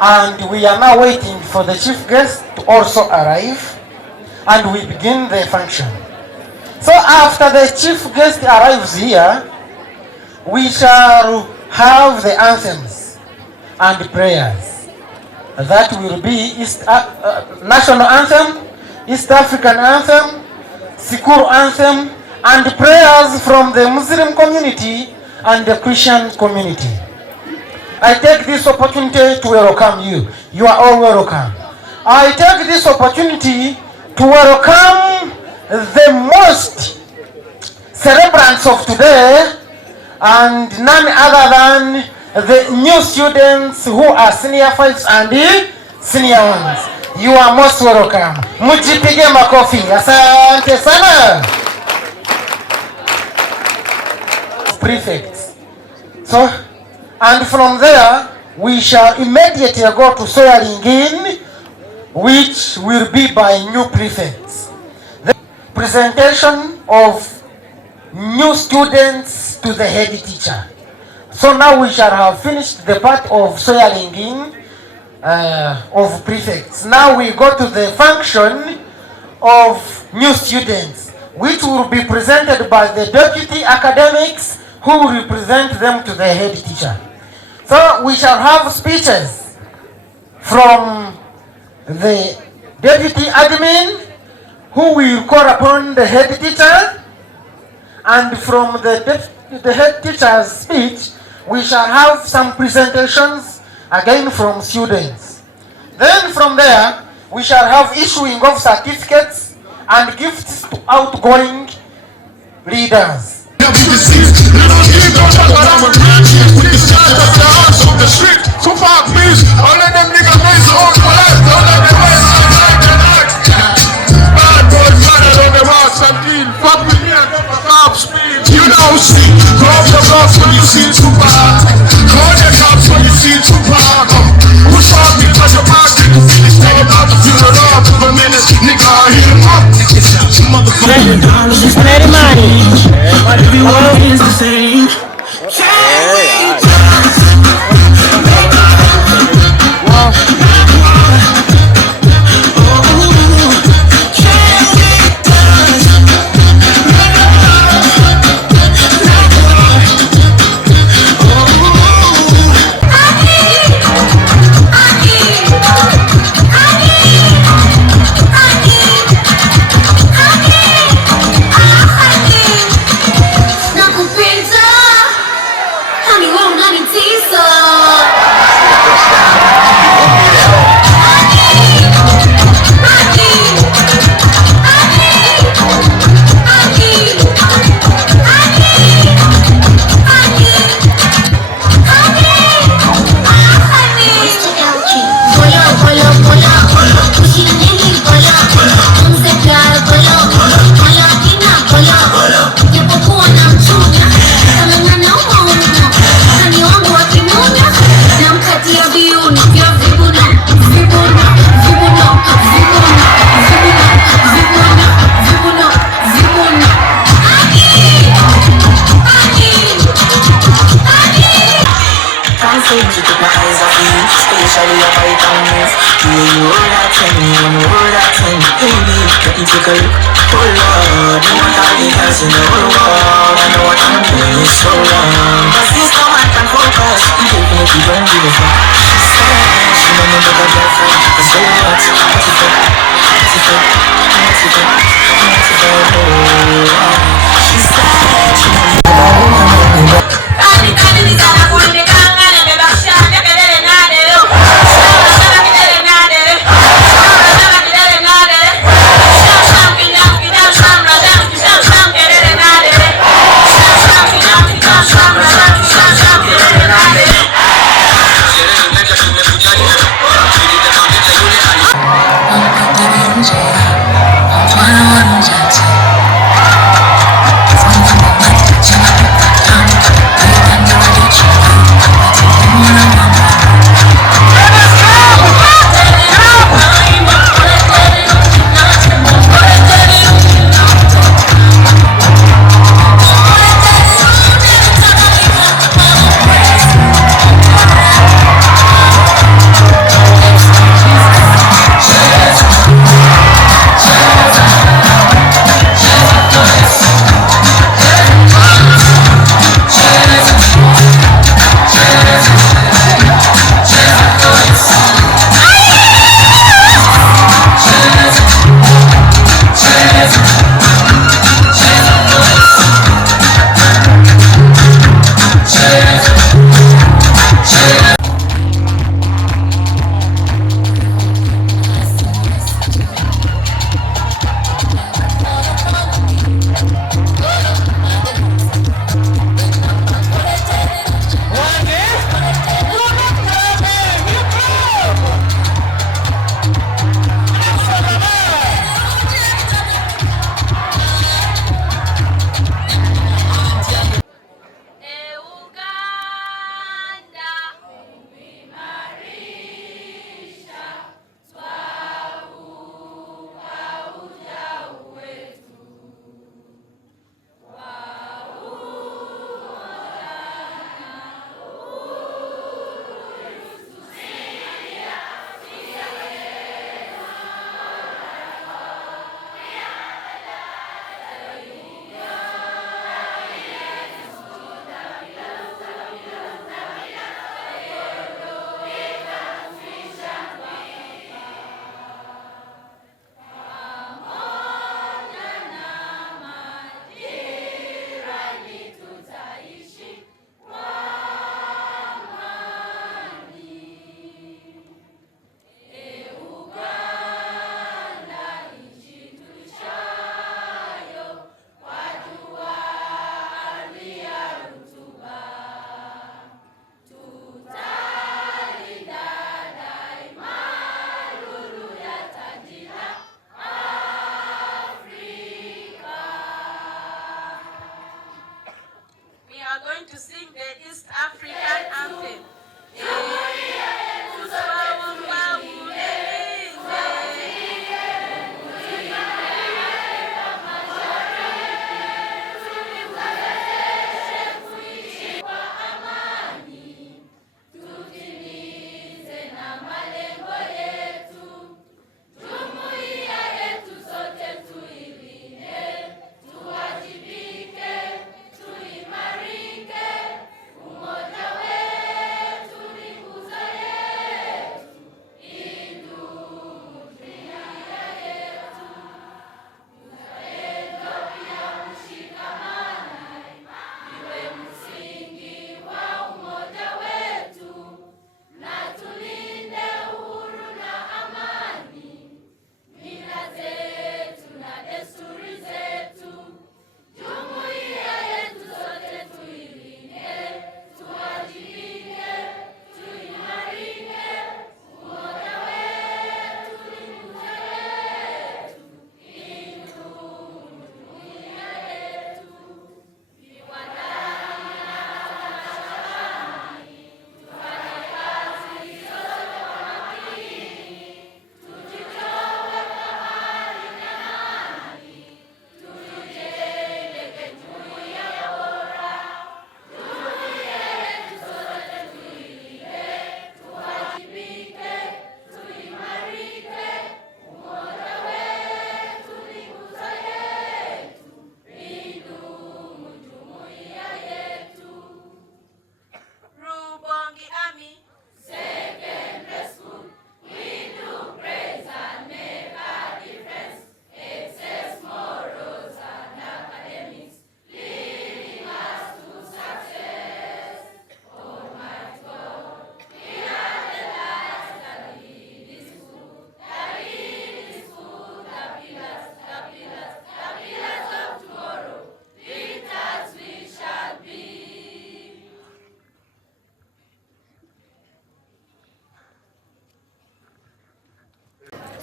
And we are now waiting for the chief guest to also arrive, and we begin the function. So after the chief guest arrives here, we shall have the anthems and prayers. That will be national anthem, East African anthem, Sikuru anthem, and prayers from the Muslim community and the Christian community. I take this opportunity to welcome you. You are all welcome. I take this opportunity to welcome the most celebrants of today, and none other than the new students who are senior fives and the senior ones. You are most welcome. Mujipige makofi. Asante sana. Prefects. So, and from there, we shall immediately go to swearing in, which will be by new prefects. The presentation of new students to the head teacher. So now we shall have finished the part of swearing in of prefects. Now we go to the function of new students, which will be presented by the deputy academics who will represent them to the head teacher. So we shall have speeches from the deputy admin who will call upon the head teacher, and from the head teacher's speech we shall have some presentations again from students. Then from there we shall have issuing of certificates and gifts to outgoing leaders. You don't see, go up the box when you see Tupac. Call the cops when you see Tupac. Who's talking about your pocket? Finish talking about the funeral for a minute. Nigga, I hit him up. Some motherfucking dollars is ready money. Everyone is the same.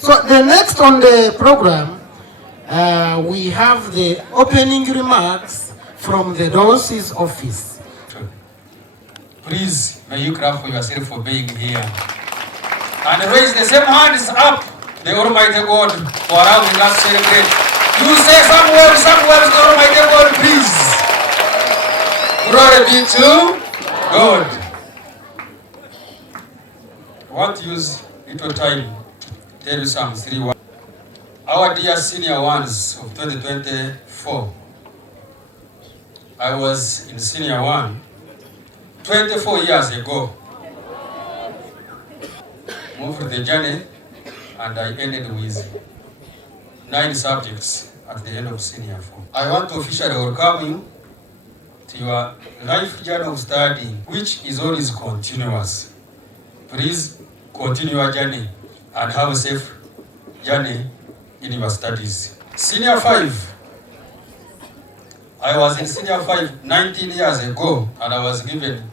So the next on the program, we have the opening remarks from the Diocese office. Please, may you clap for yourself for being here. And raise the same hands up, the Almighty God, for allowing us to celebrate. You say some words to the Almighty God, please. Glory be to God. I want to use little time to tell you some 3 words. Our dear senior ones of 2024, I was in senior 1 24 years ago. Moved the journey and I ended with 9 subjects at the end of senior 4. I want to officially welcome you to your life journey of studying, which is always continuous. Please continue your journey and have a safe journey in your studies. Senior 5. I was in senior 5 19 years ago and I was given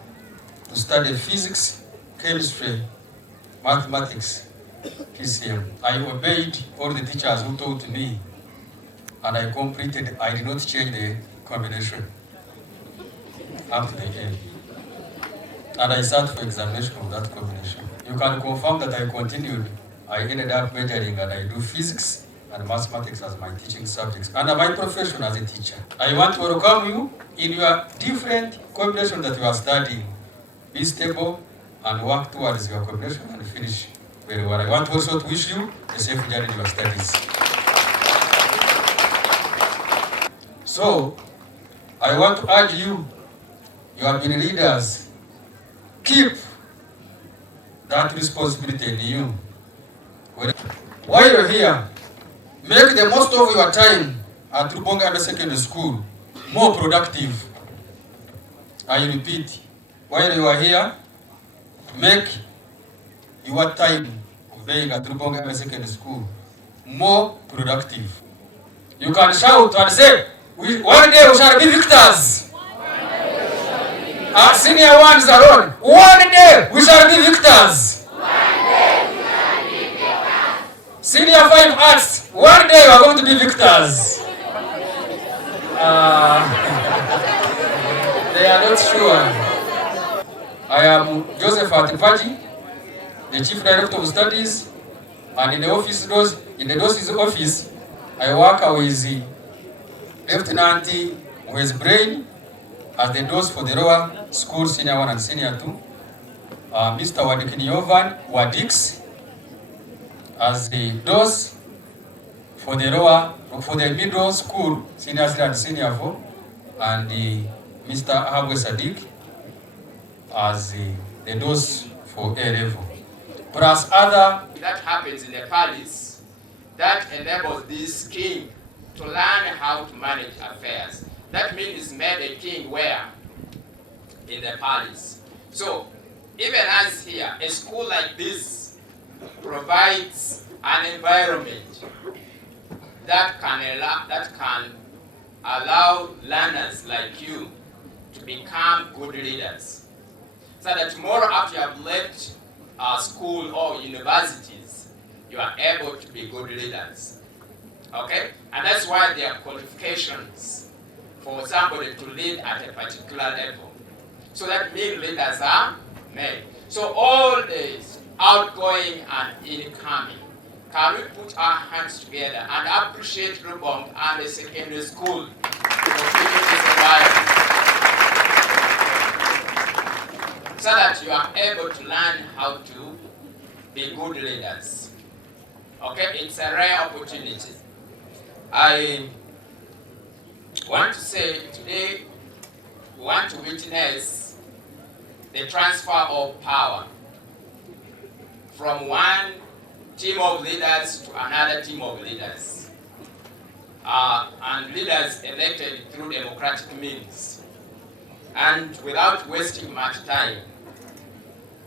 to study physics, chemistry, mathematics, PCM. I obeyed all the teachers who taught me and I completed. I did not change the combination up to the end. And I sat for examination of that combination. You can confirm that I continued. I ended up majoring and I do physics and mathematics as my teaching subjects and my profession as a teacher. I want to welcome you in your different combinations that you are studying. Be stable and work towards your combination and finish very well. I want also to wish you a safe journey in your studies. So, I want to urge you, you have been leaders, keep that responsibility in you. While you're here, make the most of your time at Rubonga Secondary School more productive. I repeat, while you are here, make your time of being at Rubonga Secondary School more productive. You can shout and say, one day we shall be victors. Our senior ones alone, one day we shall be victors. Senior 5 arts, one day we are going to be victors. They are not sure. I am Joseph Atipaji, the Chief Director of Studies, and in the Diocese office, I work with Lieutenant Mwezi Brain as the DOS for the lower school, Senior 1 and Senior 2. Mr. Wadikinyovan Wadix as the DOS for the middle school, Senior 3 and Senior 4, and Mr. Ahabwe Sadiq as the DOS for A level. Plus other that happens in the palace that enables this king to learn how to manage affairs. That means it's made a king where? In the palace. So even as here, a school like this provides an environment that can allow learners like you to become good leaders. So that tomorrow after you have left school or universities, you are able to be good leaders. Okay? And that's why there are qualifications for somebody to lead at a particular level. So that means leaders are made. So all the outgoing and incoming, can we put our hands together and appreciate Rubong and the secondary school for giving this environment, so that you are able to learn how to be good leaders. Okay, it's a rare opportunity. I want to say today we want to witness the transfer of power from one team of leaders to another team of leaders, and leaders elected through democratic means. And without wasting much time,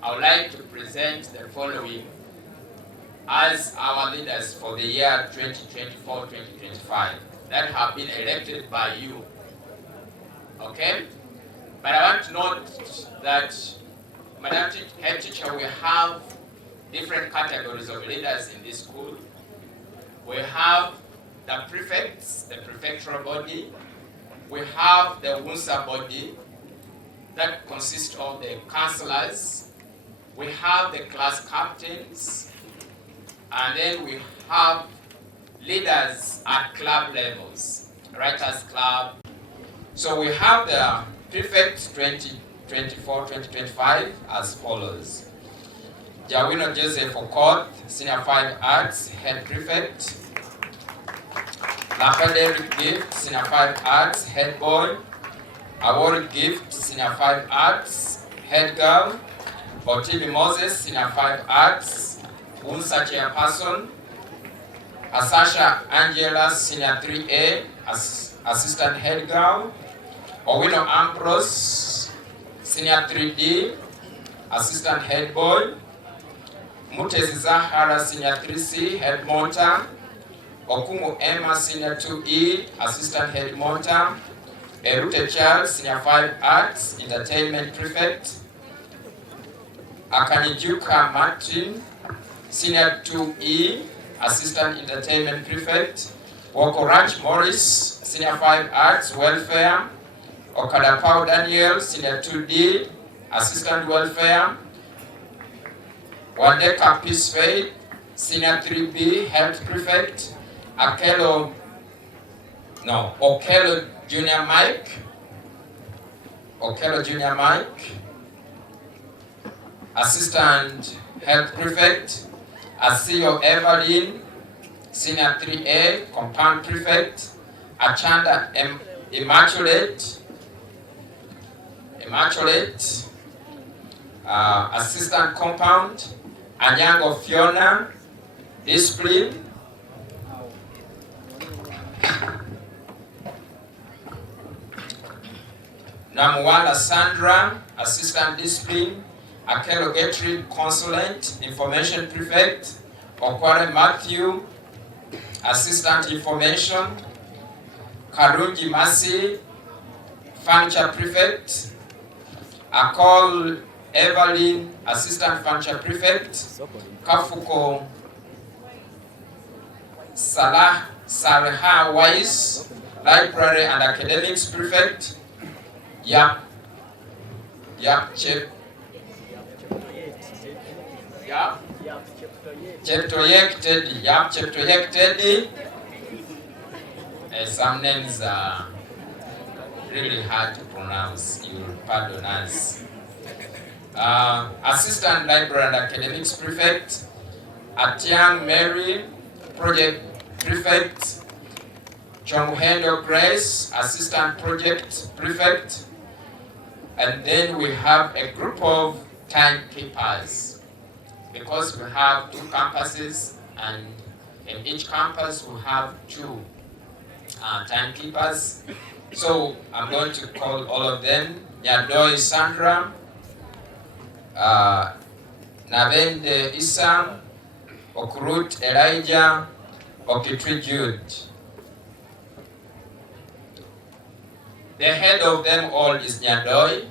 I would like to present the following as our leaders for the year 2024-2025 that have been elected by you. Okay? But I want to note that Madam Head Teacher, we have different categories of leaders in this school. We have the prefects, the prefectural body. We have the WUNSA body that consists of the councillors. We have the class captains. And then we have leaders at club levels, writers club. So we have the prefects 2024-2025 as follows. Jawino Joseph Okoth, Senior 5 Arts, Head Prefect. Lafadeli Gift, Senior 5 Arts, Head Boy. Award Gift, Senior 5 Arts, Head Girl. Otibi Moses, Senior 5 Arts, WUNSA Chairperson. Asasha Angela, Senior 3A, Assistant Head Girl. Owino Ambrose, Senior 3D, Assistant Head Boy. Mutezi Zahara, Senior 3C, Head Monter. Okumu Emma, Senior 2E, Assistant Head Monter. Erute Charles, Senior 5 Arts, Entertainment Prefect. Akanijuka Martin, Senior 2E, Assistant Entertainment Prefect. Wokorach Morris, Senior 5 Arts, Welfare. Okadapao Daniel, Senior 2D, Assistant Welfare. Wandeka Peace Faith, Senior 3B, Health Prefect. Okelo Junior Mike. Okelo Junior Mike, Assistant Health Prefect. Asio Evelyn, Senior 3A, Compound Prefect. Achanda Immaculate, Assistant Compound. Anyango Fiona, Discipline. Namuwala Sandra, Assistant Discipline. Akelo Getri, Consulate, Information Prefect. Okware Matthew, Assistant Information. Karungi Masi, Furniture Prefect. Akol Evelyn, Assistant Furniture Prefect. Kafuko Sarah Wise, Library and Academics Prefect. Cheptoyek Teddy. Some names are really hard to pronounce. You will pardon us. Assistant Library and Academics Prefect. Atiang Mary, Project Prefect. Chomuhendo Grace, Assistant Project Prefect. And then we have a group of timekeepers, because we have 2 campuses, and in each campus we have 2 timekeepers. So I'm going to call all of them. Nyadoi Sandra, Navende Isam, Okurut Elijah, Okitri Jude. The head of them all is Nyadoi.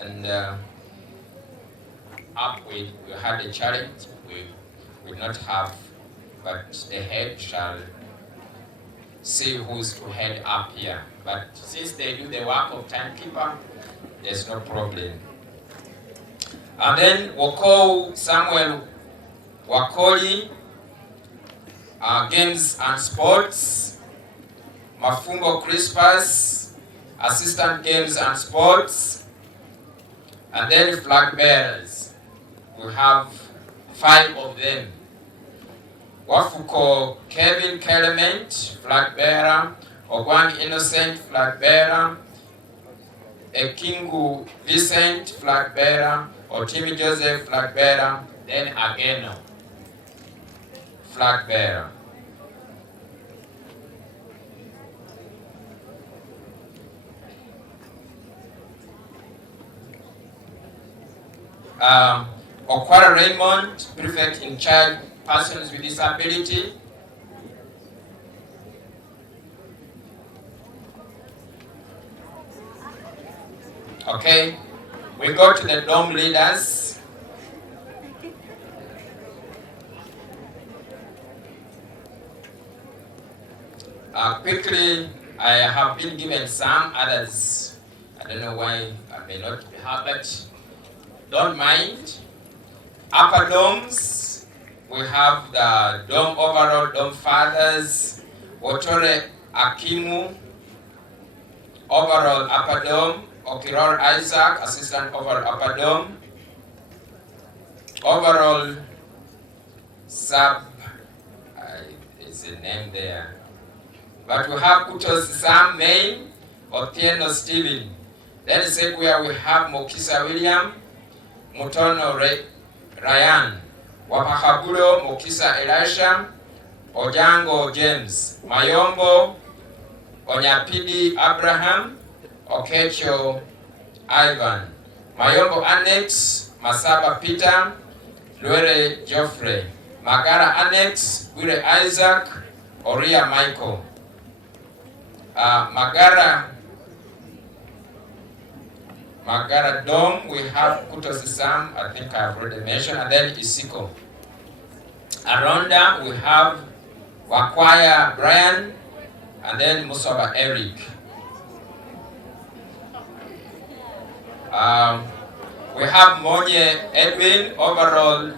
And we had a challenge. We will not have, but the head shall see who's to head up here. But since they do the work of timekeeper, there's no problem. And then we'll call Samuel Wakoli, Games and Sports. Mafumbo Crispus, Assistant Games and Sports. And then flag bearers. We have 5 of them. Wafuko Kevin Clement, flag bearer. Ogwang Innocent, flag bearer. Ekingu Vincent, flag bearer. Otimi Joseph, flag bearer. Then Ageno, flag bearer. Okwara Raymond, Prefect in Child Persons with Disability. Okay, we go to the dorm leaders. Quickly, I have been given some others. I don't know why I may not have, but don't mind. Upper domes, we have the dome overall, dome fathers, Wotore Akimu, overall upper dome, Okiror Isaac, assistant overall upper dome, overall sub, it's a name there. But we have Kutos Sam Main, Otieno Stephen. Then Sequia we have Mokisa William, Mutono Ryan, Wapakabulo Mokisa Elisha, Ojango James, Mayombo, Onyapidi Abraham, Okecho Ivan, Mayombo Annex, Masaba Peter, Luere Geoffrey, Magara Annex, Wire Isaac, Oria Michael, Magara Dome, we have Kutos Sam, I think I've already mentioned, and then Isiko. Aronda, we have Wakwaya Brian, and then Musaba Eric. We have Monye Edwin, overall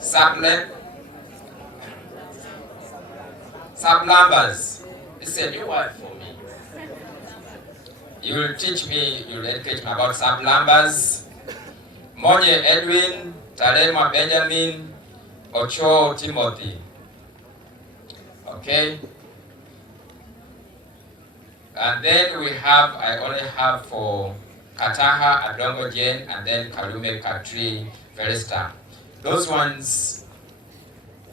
sublambers. It's a new word for me. You will teach me, you will educate me about sublambers. Monye Edwin, Talema Benjamin, Ocho Timothy. Okay? And then we have, I only have for Kataha, Adongo Jane, and then Kalume Katri Felista. Those ones,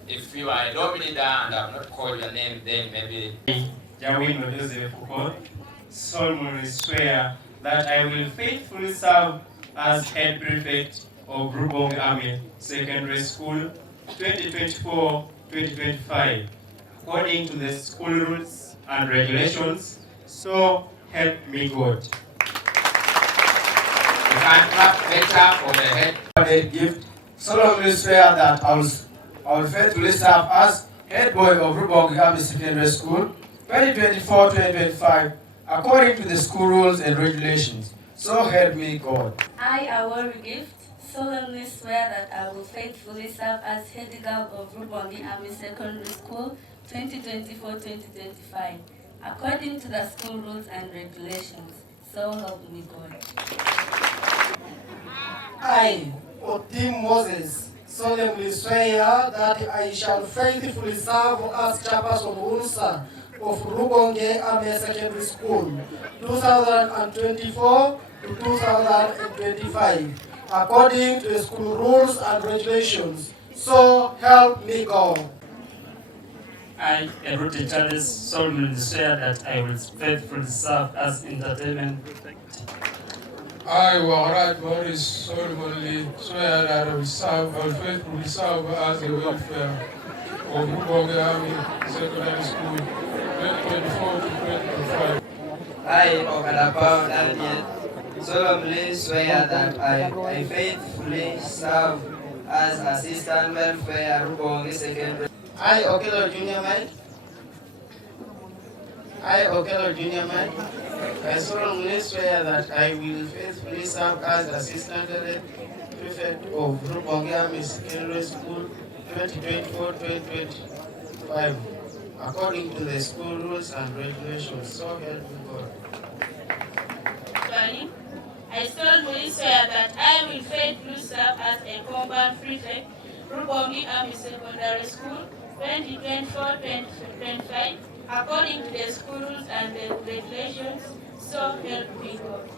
if you are a dome leader and I have not called your name, then maybe. Jawino Joseph Foucault solemnly swear that I will faithfully serve as head prefect of Rubong Army Secondary School 2024-2025 according to the school rules and regulations, so help me God. You can clap better for the head. Gift solemnly swear that I will faithfully serve as head boy of Rubong Army Secondary School 2024-2025 according to the school rules and regulations. So help me God. I, Awori Gift, solemnly swear that I will faithfully serve as head girl of Rubongi Army Secondary School 2024-2025 according to the school rules and regulations. So help me God. I, Otim Moses, solemnly swear that I shall faithfully serve as chairperson Unsa of Rubonge Army Secondary School 2024 to 2025 according to the school rules and regulations. So help me God. I, Erute Charles, solemnly swear that I will faithfully serve as entertainment prefect. I, Warat Morris, solemnly swear that I will faithfully serve as the welfare of Rubonge Army Secondary School 2024 to 2025. I, Okadapao Daniel, solemnly swear that I faithfully serve as assistant welfare Rubonge Secondary. I, Okelo Junior Man. I solemnly swear that I will faithfully serve as assistant prefect of Rubonge Army Secondary School 2024-2025 according to the school rules and regulations. So help me God. I solemnly swear that I will faithfully serve as a combat prefect, Rubongi Army Secondary School, 2024-2025, according to the school rules and the regulations. So help me God.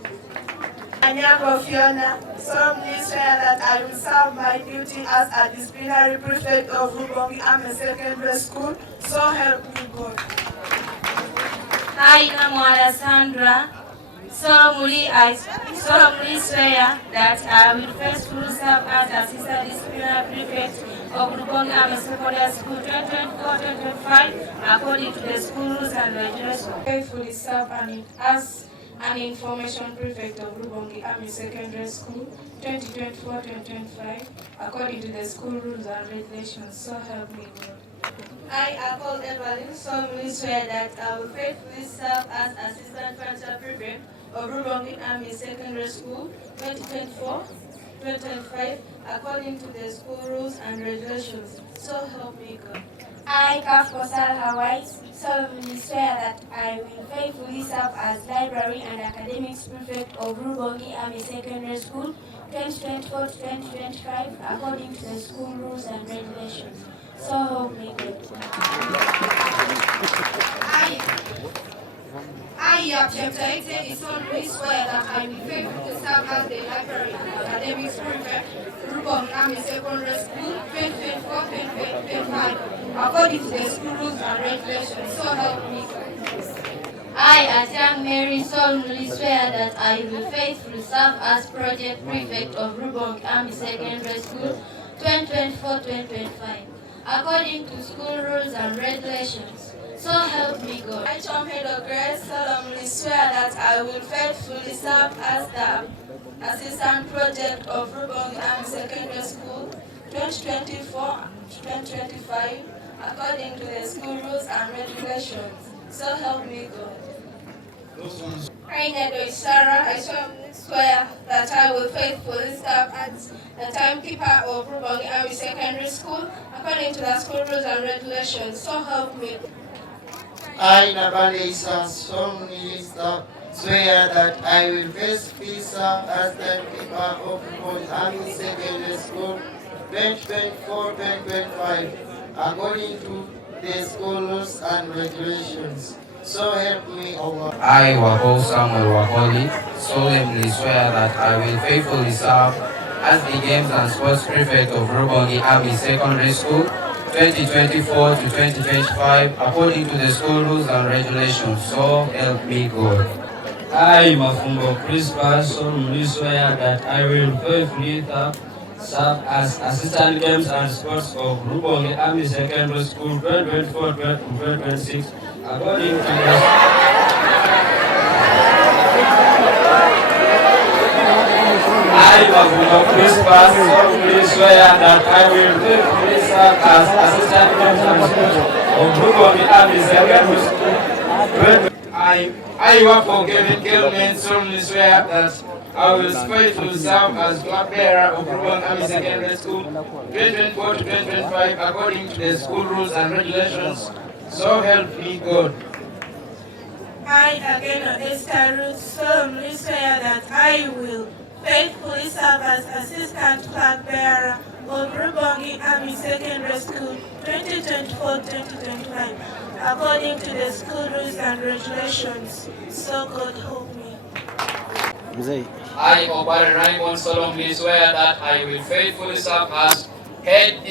Anyango Fiona, solemnly swear that I will serve my duty as a disciplinary prefect of Rubongi Army Secondary School. So help me God. I, Namwala Sandra, solemnly swear that I will faithfully serve as assistant disciplinary prefect of Rubongi Army Secondary School 2024-2025 according to the school rules and regulations. Faithfully serve as and Information Prefect of Rubongi Army Secondary School, 2024-2025, according to the school rules and regulations, so help me God. I, Apple Evelyn, solemnly swear that I will faithfully serve as Assistant Frontier Prefect of Rubongi Army Secondary School, 2024-2025, according to the school rules and regulations, so help me God. I, Kafkosal Hawaii, solemnly swear that I will faithfully serve as Library and Academics Prefect of Rubongi Army Secondary School, 2024-2025, according to the school rules and regulations. So help me God. I, Cheptaite, solemnly swear that I will faithfully serve as the Library and Academics Prefect of Rubongi Army Secondary School, 2024-2025, according to the school rules and regulations. So help me God. I, as young Mary, solemnly swear that I will faithfully serve as Project Prefect of Rubongi Army Secondary School, 2024-2025, according to school rules and regulations. So help me God. I, Tom Head Grace, solemnly swear that I will faithfully serve as the Assistant Project of Rubongi Army Secondary School, 2024-2025, according to the school rules and regulations. So help me God. I, Nedo Sarah, I solemnly swear that I will faithfully serve as the timekeeper of Rubongi Army Secondary School, according to the school rules and regulations. So help me. I, Nabale solemnly swear that I will faithfully serve as the keeper of Rubongi Army Secondary School, 2024-2025, according to the school rules and regulations. So help me Allah. I, Wako Samuel Wakoli, solemnly swear that I will faithfully serve as the Games and Sports Prefect of Rubongi Army Secondary School, 2024-2025, according to the school rules and regulations. So help me God. I, Mafumbo Crispa, solemnly swear that I will faithfully serve as Assistant Games and Sports of Rubongi Army Secondary School, 2024-2026, according to the I, Mafumbo Crispa, solemnly swear that I will faithfully serve as Assistant Games and Sports of Rubongi Army Secondary School, I work for Kevin Kelman, solemnly swear that I will faithfully serve as flag bearer of Rubongi Army Secondary School, 2024-2025, according to the school rules and regulations. So help me God. I, again, Esther Ruth, solemnly swear that I will faithfully serve as Assistant Flag Bearer of Rubongi Army Secondary School, 2024-2025, according to the school rules and regulations. So God help me. I, Obara Raymond, solemnly swear that I will faithfully serve as Head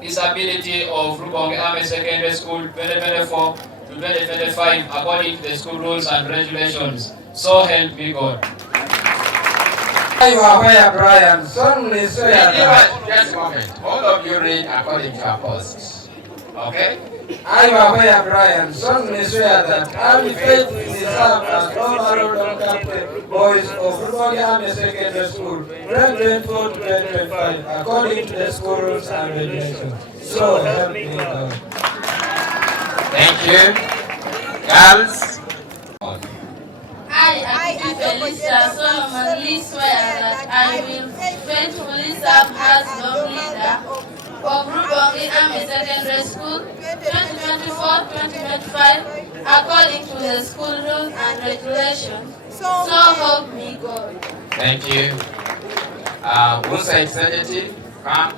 Disability of Rubongi Army Secondary School, 2024-2025, according to the school rules and regulations. So help me God. I, Wahwaya Brian, solemnly swear that Just a moment. All of you read according to your posts. Okay? I, Wahwaya Brian, solemnly swear that I will faithfully serve as overall captain boys of Rubongi Army Secondary School, 2024-2025, according to the school rules and regulations. So help me God. Thank you. Girls. I, Felicia, solemnly swear that I will faithfully serve as dog leader of Rubongi Army Secondary School, 2024-2025, according to the school rules and regulations. So help me God. Thank you. Unsa Executive, come.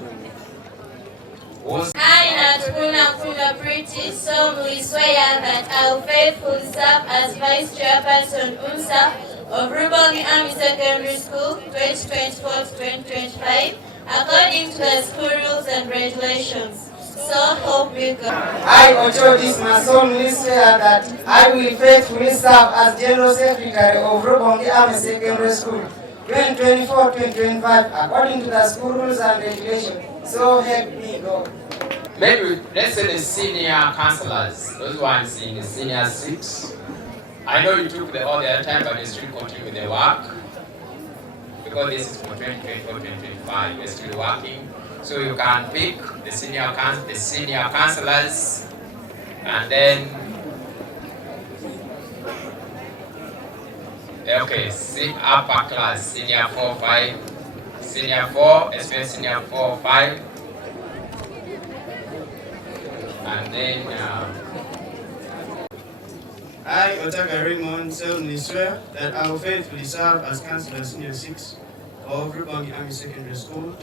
I, Natkuna Pretty, solemnly swear that I will faithfully serve as Vice Chairperson UNSA of Rubongi Army Secondary School, 2024-2025, according to the school rules and regulations. So help me God. I, Ocho Disma, solemnly swear that I will faithfully serve as General Secretary of Rubongi Army Secondary School, 2024-2025, according to the school rules and regulations. So help me God. Maybe let's say the senior counselors, those ones in the senior 6, I know you took all the other time, but you still continue with the work. Because this is for 2024-2025, we're still working. So you can pick the senior counselors, and then, okay, upper class, senior 4, 5, senior 4, especially senior 4, 5, and then, I, Otaka Raymond, solemnly swear that I will faithfully serve as Councillor Senior 6 of Rubongi Army Secondary School,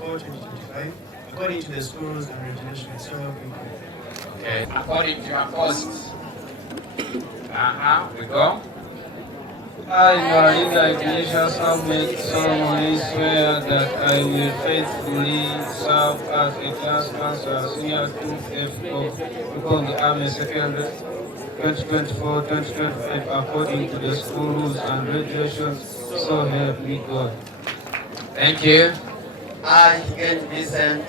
2024-2025, according to the school rules and regulations. So help me God. Okay, according to your post. We go. I, Marina Ignatius Ahmed, solemnly swear that I will faithfully serve as a class councillor, senior 2F of Rubongi Army Secondary 2024-2025, according to the school rules and regulations. So help me God. Thank you. I, Higent Vincent,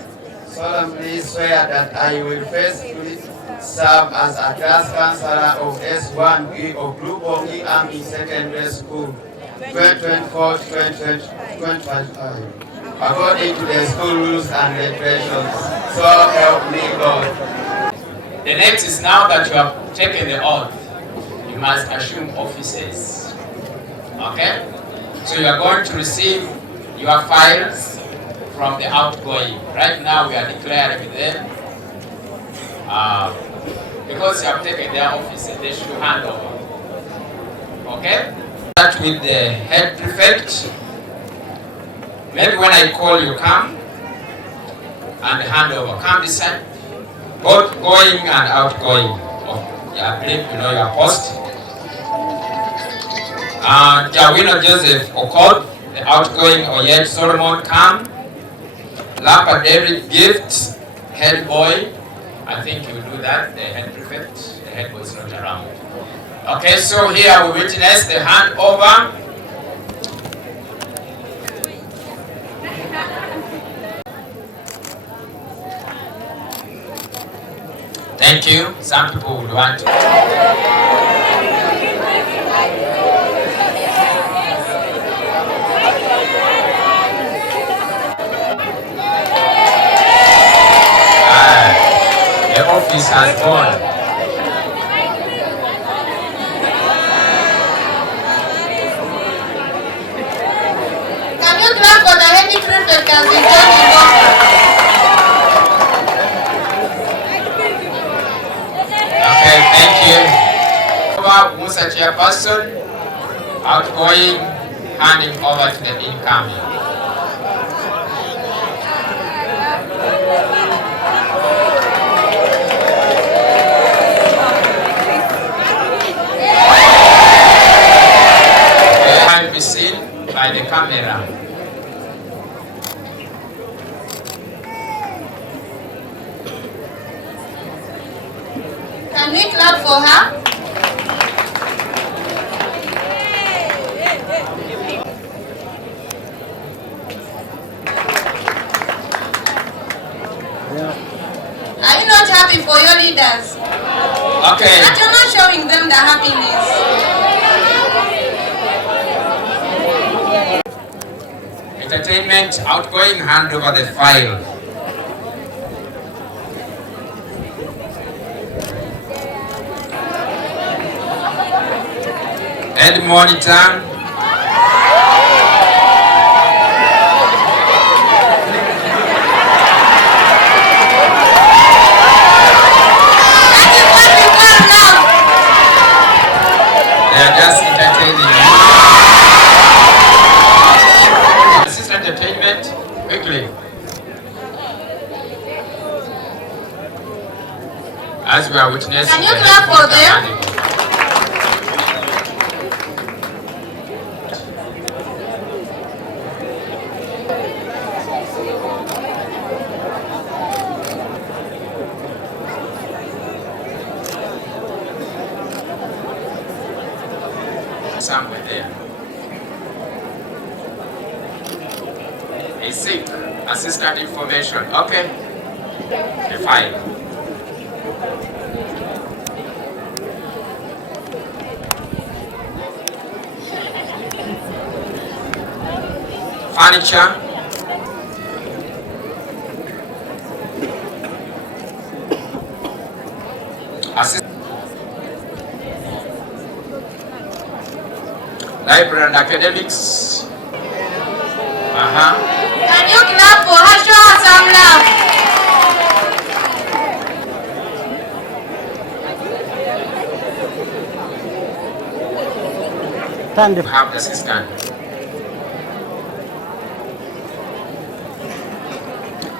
solemnly swear that I will faithfully serve as a class councillor of S1B of Rubongi Army Secondary School, 2024-2025, according to the school rules and regulations. So help me God. The next is, now that you have taken the oath, you must assume offices. Okay? So you are going to receive your files from the outgoing. Right now we are declaring them. Because you have taken their offices, they should hand over. Okay? Start with the head prefect. Maybe when I call you, come and hand over. Come this side. Both going and outgoing. I believe you know your post. And Jawino Joseph Okod, the outgoing Oyed Solomon, come. Lapa David Gift, head boy. I think you will do that, the head prefect. The head boy is not around. Okay, so here we witness the handover. Thank you. Some people would want to. The office has gone. Can you clap for the head prefect and the judge offer? Okay, thank you. Musa chairperson, outgoing, handing over to the incoming. Can be seen by the camera. Can we clap for her? Are you not happy for your leaders? Okay. But you're not showing them the happiness. Entertainment, outgoing, hand over the file. Head monitor. They are just entertaining. Assistant entertainment, quickly. As we are witnessing. Can you clap for them? Somewhere there. A SIG, assistant information. Okay. The file. furniture. Library and academics. Can you clap for her? Show her some love. Have the assistant.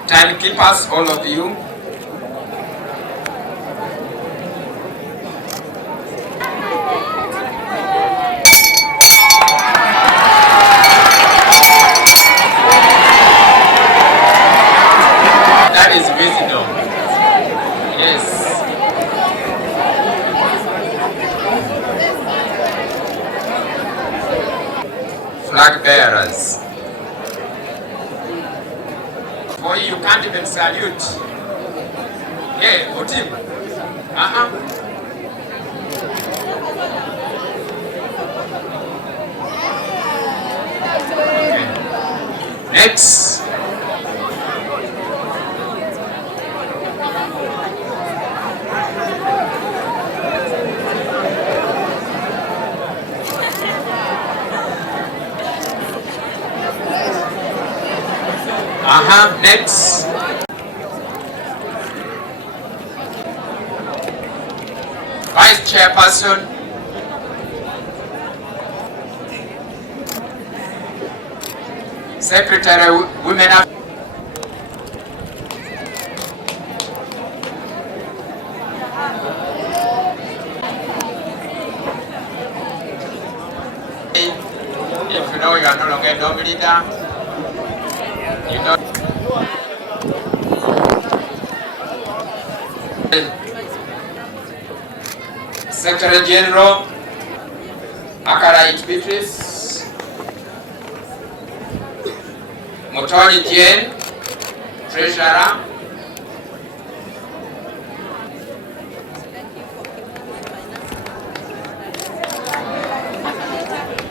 Timekeepers, all of you. That is wisdom. Yes. Flag bearers. For you can't even salute. Yeah, what team? Okay. Next. Next. Vice Chairperson. Secretary, Women Affairs. If you know you are no longer a dom leader, you don't. Secretary General, Akarait Beatrice, Motoni Jane, Treasurer,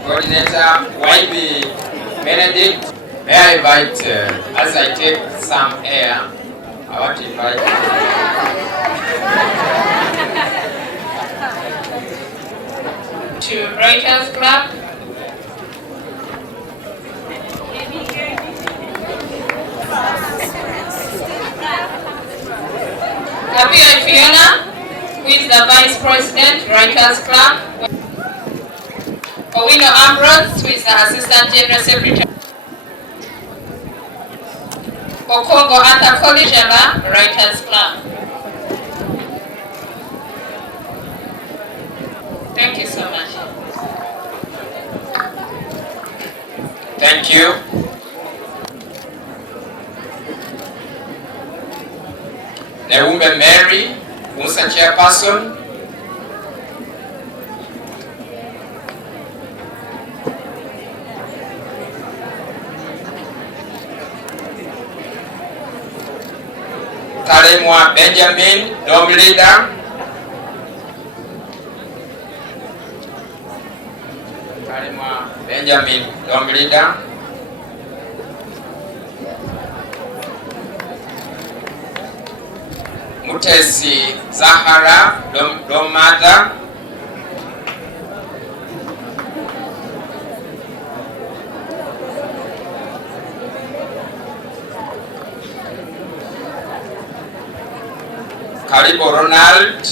Coordinator, YB Benedict. May I invite, as I take some air, I want to invite to Writers Club. Kapia Fiona, who is the Vice President, Writers Club. Owino Ambrose, who is the Assistant General Secretary. Okongo Arthur College, Writers Club. Thank you so much. Thank you. Neumbe Mary, Musa Chairperson. Talemwa Benjamin, Dom Leader. Benjamin, Dom Leader. Mutesi Zahara, Dom Mother. Karibo Ronald,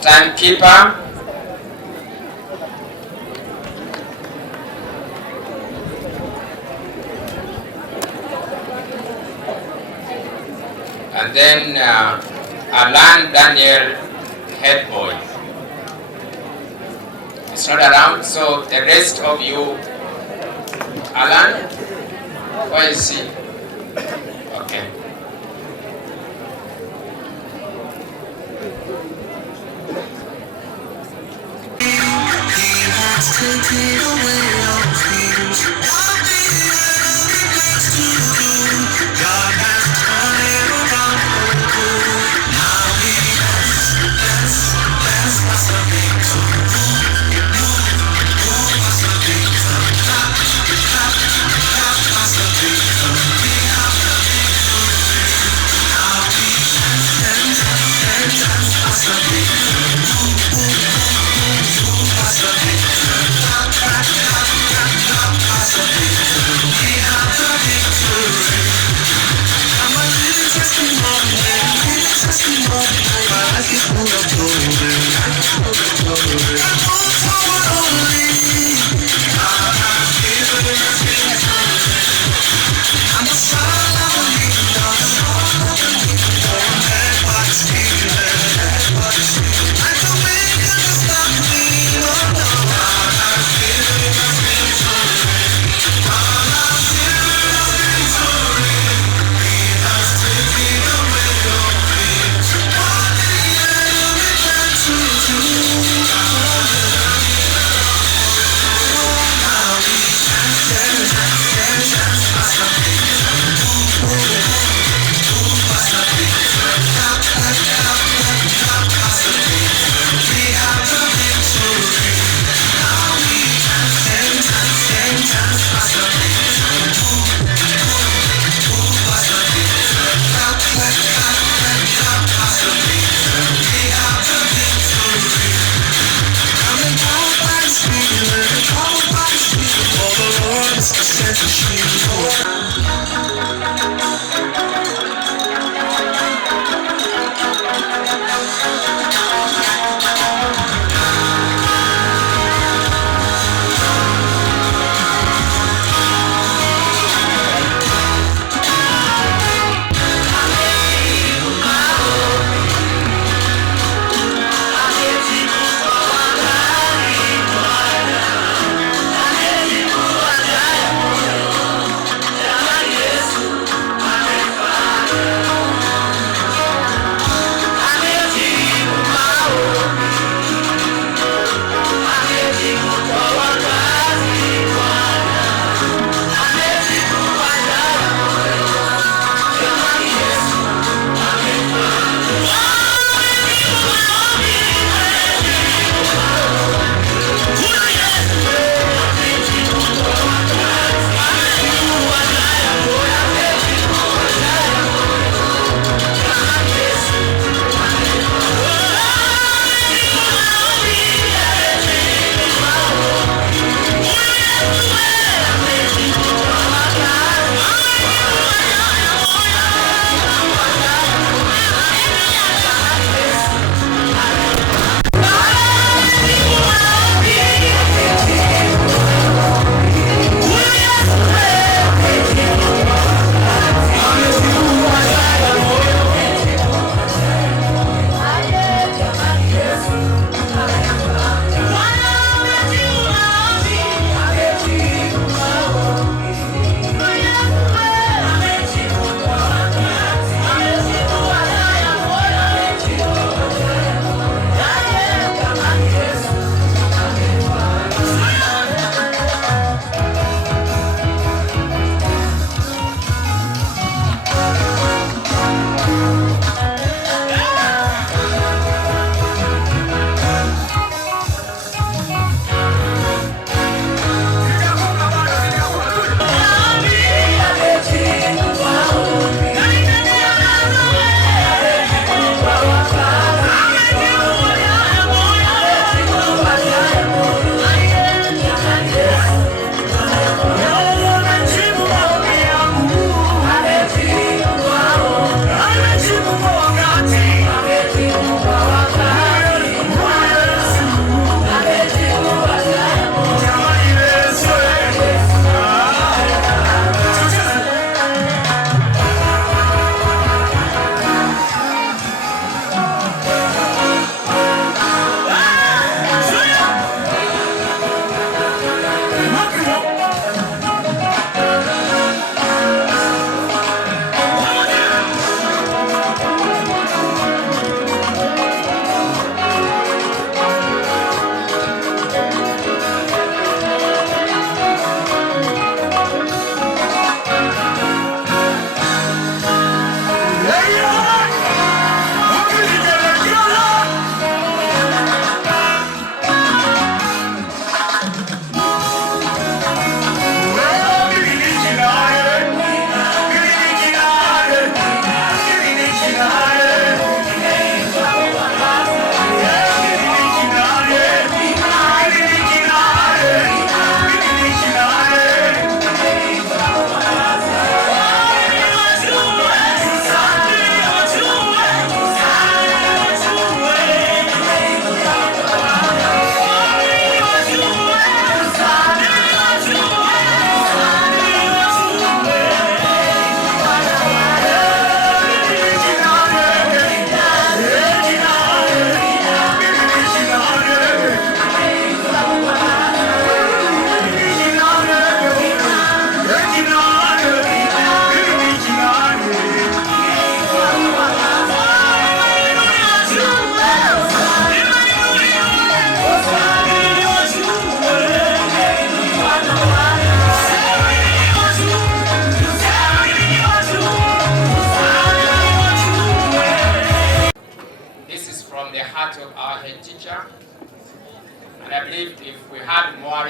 Timekeeper. And then Alan Daniel, head boy. It's not around, so the rest of you, Alan, where is he? Okay.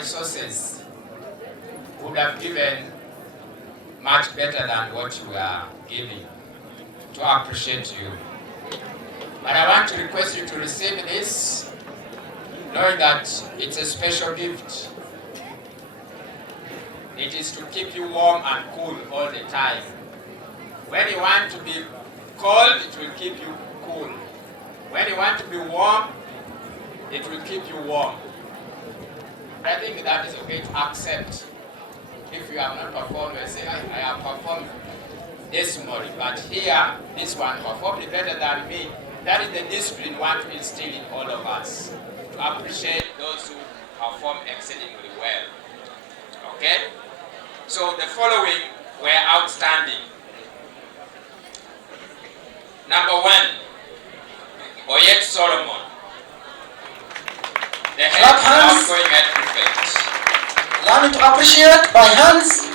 resources would have given much better than what you are giving to appreciate you. But I want to request you to receive this, knowing that it's a special gift. It is to keep you warm and cool all the time. When you want to be cold, it will keep you cool. When you want to be warm, it will keep you warm. I think that is okay to accept. If you have not performed, you say, I have performed this morning, but here, this one performed better than me. That is the discipline we want to instill in all of us, to appreciate those who perform exceedingly well. Okay? So the following were outstanding. Number 1, Oyet Solomon, the head outgoing head prefect. Learn to appreciate by hands.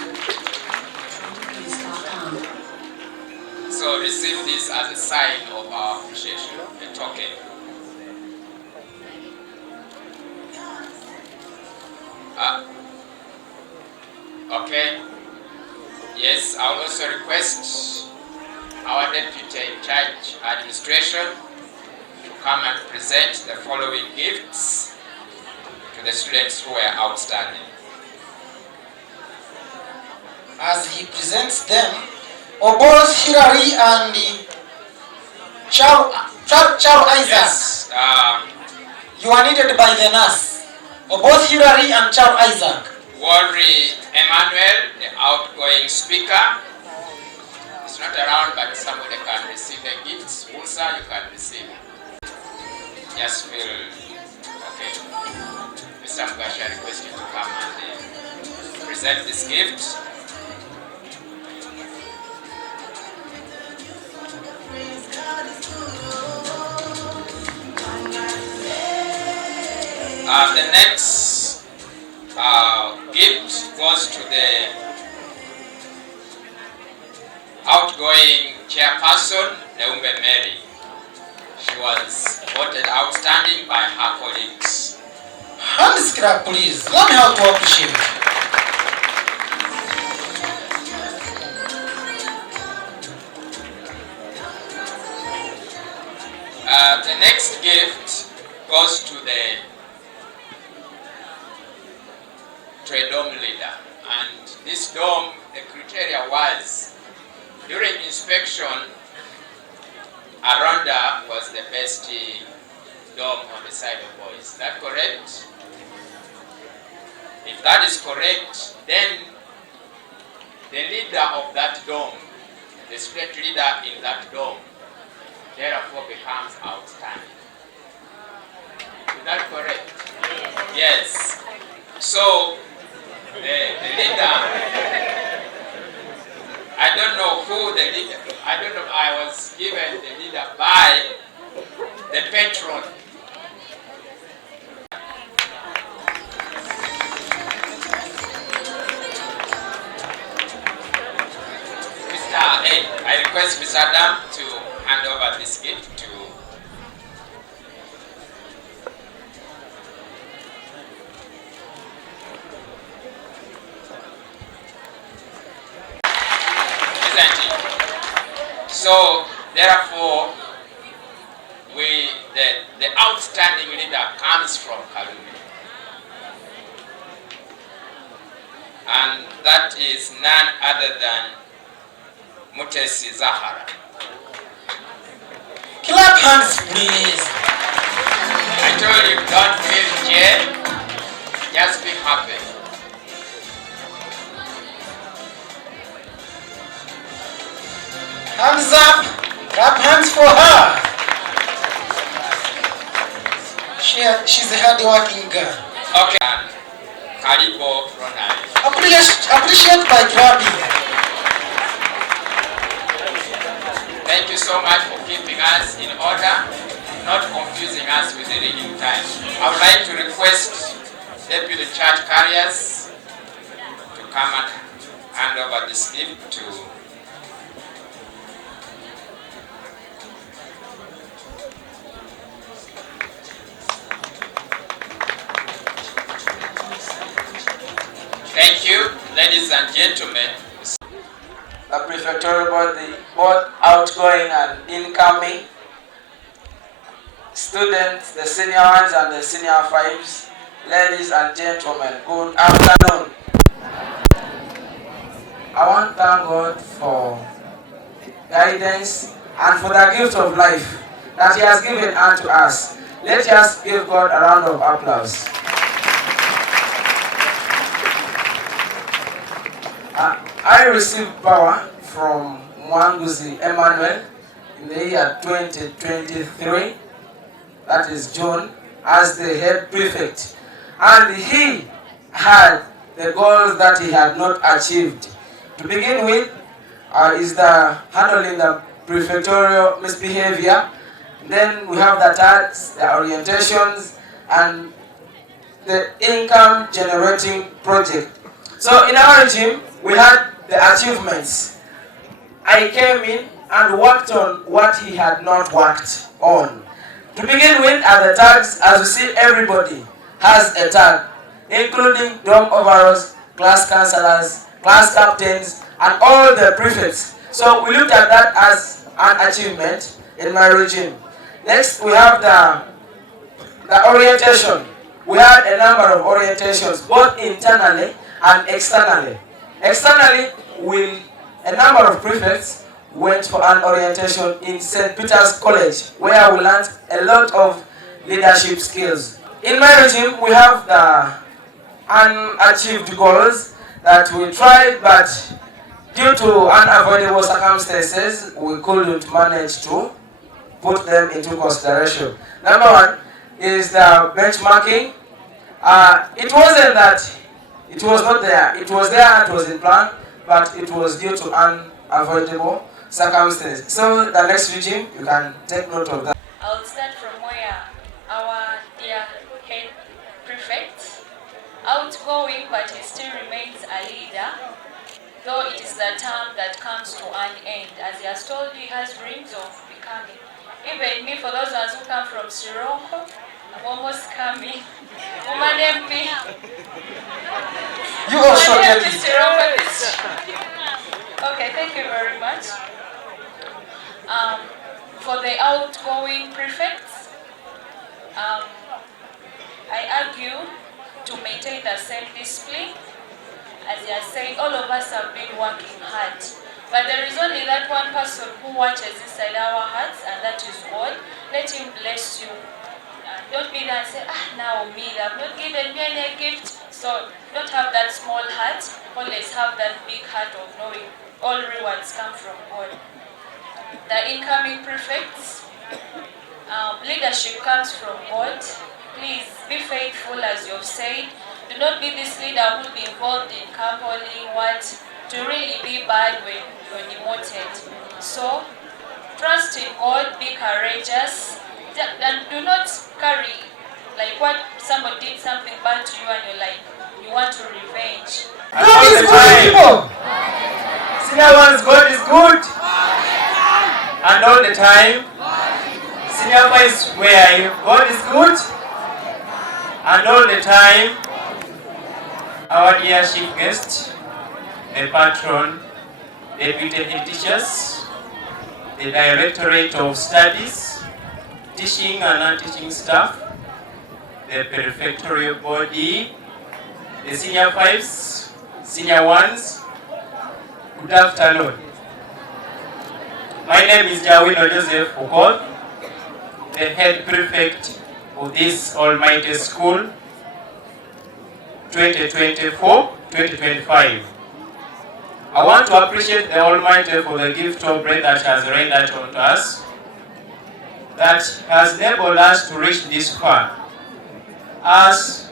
So receive this as a sign of our appreciation, a token. Okay. Yes, I will also request our deputy in charge administration to come and present the following gifts to the students who were outstanding. As he presents them, Obos Hillary and Charles Isaac. Yes, you are needed by the nurse. Obos Hillary and Charles Isaac. Warri Emmanuel, the outgoing speaker, is not around, but somebody can receive the gifts. Ulsa, you can receive. Just feel okay. Mr. Mbashi, I request you to come and present this gift. The next gift goes to the outgoing chairperson, Neumbe Mary. She was voted outstanding by her colleagues. Hands clap, please. Learn how to appreciate. The next gift goes to a dome leader, and this dome, the criteria was, during inspection, Aranda was the best dome on the side of boys. Is that correct? If that is correct, then the leader of that dome, the student leader in that dome, therefore becomes outstanding. Is that correct? Yes. So, the leader, I don't know who the leader, I don't know, I was given the leader by the patron. I request Mr. Adam to hand over this gift to So, therefore, the outstanding leader comes from Kalumi. And that is none other than Mutesi Zahara. Clap hands, please. I told you, don't feel jail, just be happy. Hands up. Clap hands for her. She's a hard-working girl. Okay. Karibo Ronald. Appreciate by clapping. Thank you so much for keeping us in order, not confusing us with the reading time. I would like to request Deputy Church Carriers to come and hand over this gift to gentlemen, the prefectorial body, both outgoing and incoming, students, the senior ones and the senior fives, ladies and gentlemen, good afternoon. I want to thank God for guidance and for the gift of life that He has given unto us. Let us give God a round of applause. I received power from Mwanguzi Emmanuel in the year 2023, that is June, as the head prefect. And he had the goals that he had not achieved. To begin with, is the handling the prefectorial misbehavior. Then we have the tags, the orientations, and the income generating project. So in our regime, we had the achievements. I came in and worked on what he had not worked on. To begin with are the tags. As you see, everybody has a tag, including dorm overalls, class councillors, class captains, and all the prefects. So we looked at that as an achievement in my regime. Next, we have the orientation. We had a number of orientations, both internally and externally. Externally, a number of prefects went for an orientation in St. Peter's College, where we learned a lot of leadership skills. In my regime, we have the unachieved goals that we tried, but due to unavoidable circumstances, we couldn't manage to put them into consideration. Number one is the benchmarking. It wasn't that it was not there. It was there and it was in plan, but it was due to unavoidable circumstances. So the next regime, you can take note of that. I'll start from where our dear head prefect, outgoing, but he still remains a leader, though it is the term that comes to an end. As he has told you, he has dreams of becoming. Even me, for those ones who come from Sironko, I'm almost coming. Woman MP. You also get it. Okay, thank you very much. For the outgoing prefects, I argue to maintain the same discipline. As he has said, all of us have been working hard. But there is only that one person who watches inside our hearts, and that is God. Let Him bless you. Don't be there and say, now me, they have not given me any gift. So don't have that small heart. Always have that big heart of knowing all rewards come from God. The incoming prefects, leadership comes from God. Please be faithful as you've said. Do not be this leader who will be involved in campaigning what to really be bad when you're demoted. So trust in God, be courageous, and do not carry like what somebody did something bad to you and you're like, you want to revenge. God is good, people. Senior ones, God is good. And all the time. Senior boys, where are you? God is good. And all the time. Our dear chief guest, the patron, deputy head teachers, the Directorate of Studies, teaching and non-teaching staff, the prefectorial body, the senior fives, senior ones. Good afternoon. My name is Jawino Joseph Okol, the head prefect of this almighty school, 2024-2025. I want to appreciate the Almighty for the gift of breath that has rendered unto us, that has enabled us to reach this far. As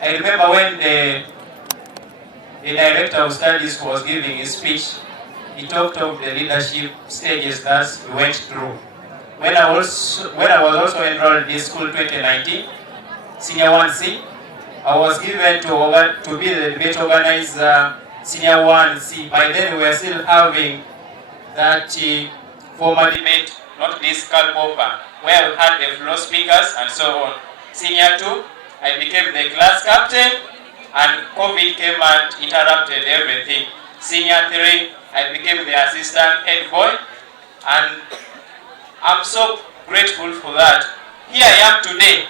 I remember when the Director of Studies was giving his speech, he talked of the leadership stages that we went through. When I was also enrolled in school 2019, Senior 1C, I was given to be the debate organizer, Senior 1C. By then we were still having that formal debate, not this Kalpopa, where we had the floor speakers and so on. Senior 2, I became the class captain. and COVID came and interrupted everything. Senior 3, I became the assistant head boy, and I'm so grateful for that. Here I am today.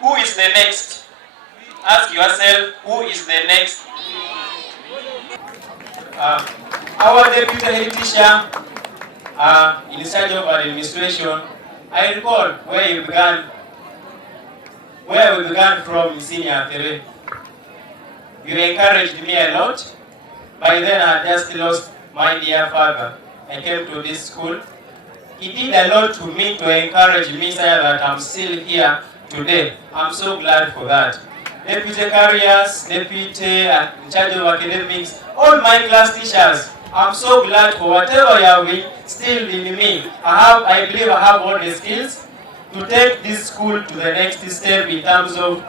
Who is the next? Ask yourself, who is the next? Our deputy head teacher in charge of administration, I recall where we began from senior 3. You encouraged me a lot. By then I just lost my dear father. I came to this school. He did a lot to me to encourage me so that I'm still here today. I'm so glad for that. Deputy careers, deputy in charge of academics, all my class teachers, I'm so glad for whatever you have instilled in me. I believe I have all the skills to take this school to the next step in terms of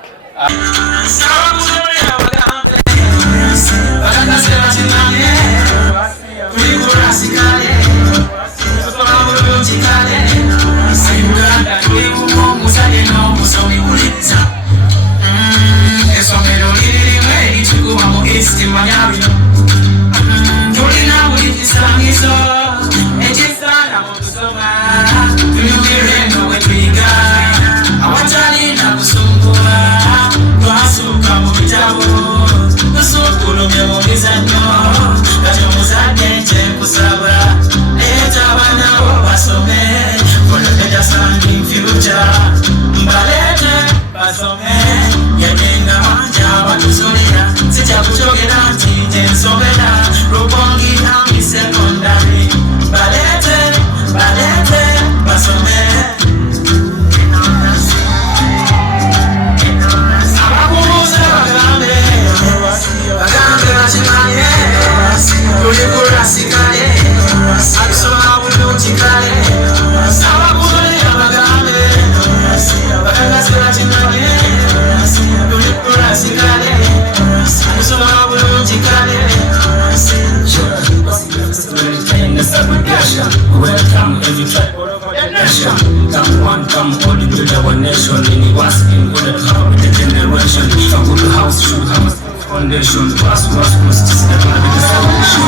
welcome every tribe all over the nation. Come one, come all to build our nation. In was in order to come with the generation. From good house to house foundation. Pass, this is the plan of the salvation.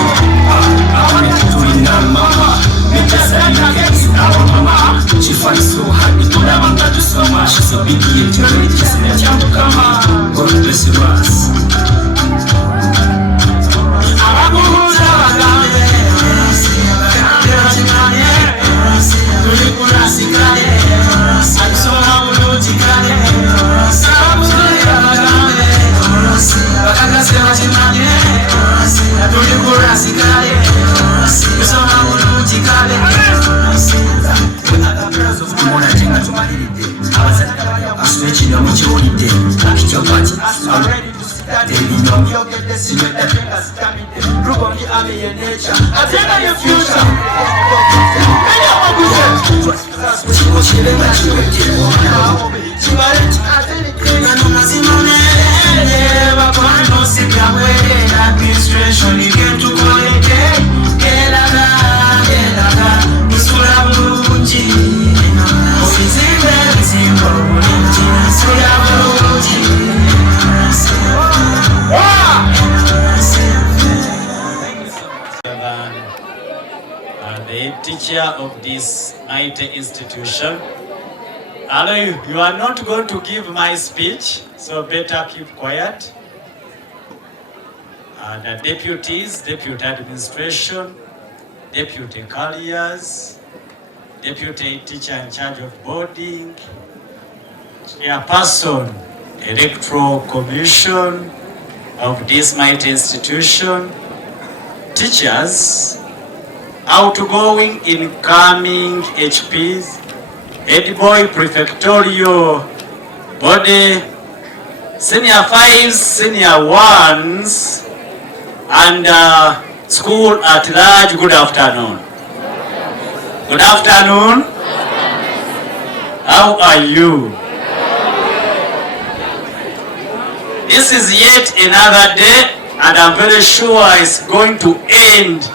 I'm doing our mama. Make us our mama. She fights so hard, we told her to do so much. She's obedient to it, just in a jump, come on. God bless you, Rass. Teacher of this mighty institution. Hello, you are not going to give my speech, so better keep quiet. The deputies, deputy administration, deputy carriers, deputy teacher in charge of boarding, chairperson, electoral commission of this mighty institution, teachers, outgoing, incoming HPs, head boy, prefectorial body, senior 5s, senior 1s, and school at large. Good afternoon. Good afternoon. How are you? This is yet another day, and I'm very sure it's going to end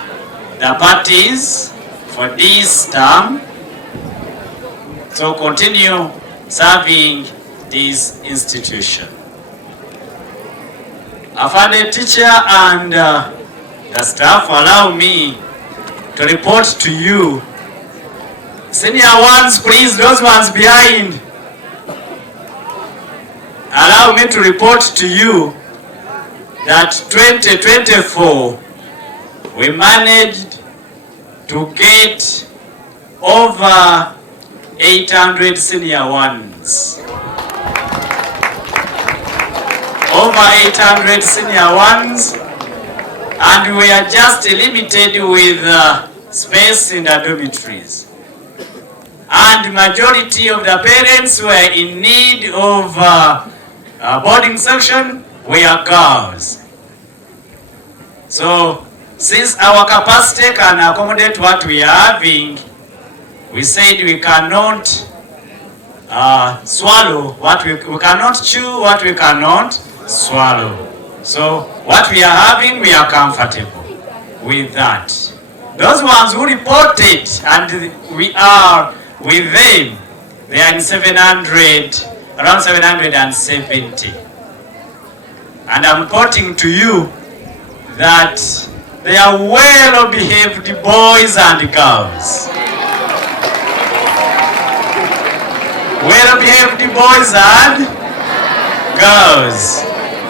the parties for this term. So continue serving this institution. Afande teacher and the staff, allow me to report to you. Senior ones, please, those ones behind. Allow me to report to you that 2024 we managed to get over 800 senior ones. Over 800 senior ones, and we are just limited with space in the dormitories. And majority of the parents were in need of a boarding section were girls. So since our capacity can accommodate what we are having, we said we cannot swallow what we cannot chew, what we cannot swallow. So what we are having, we are comfortable with that. Those ones who reported, and we are with them, they are in 700, around 770. And I'm reporting to you that they are well-behaved boys and girls. Well-behaved boys and girls.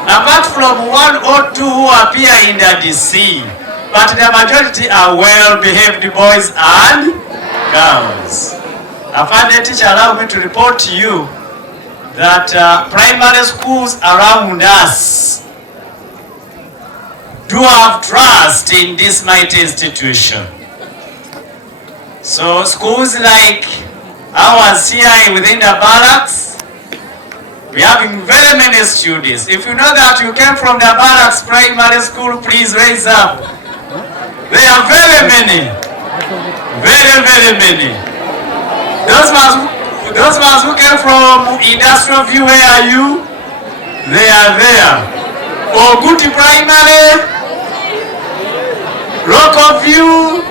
Apart from one or two who appear in the DC, but the majority are well-behaved boys and girls. Afande teacher, allow me to report to you that primary schools around us do have trust in this mighty institution. So schools like ours here within the barracks, we are having very many students. If you know that you came from the barracks primary school, please raise up. There are very many. Very, very many. Those ones who came from Industrial View, where are you? They are there. Oguti Primary, Local View,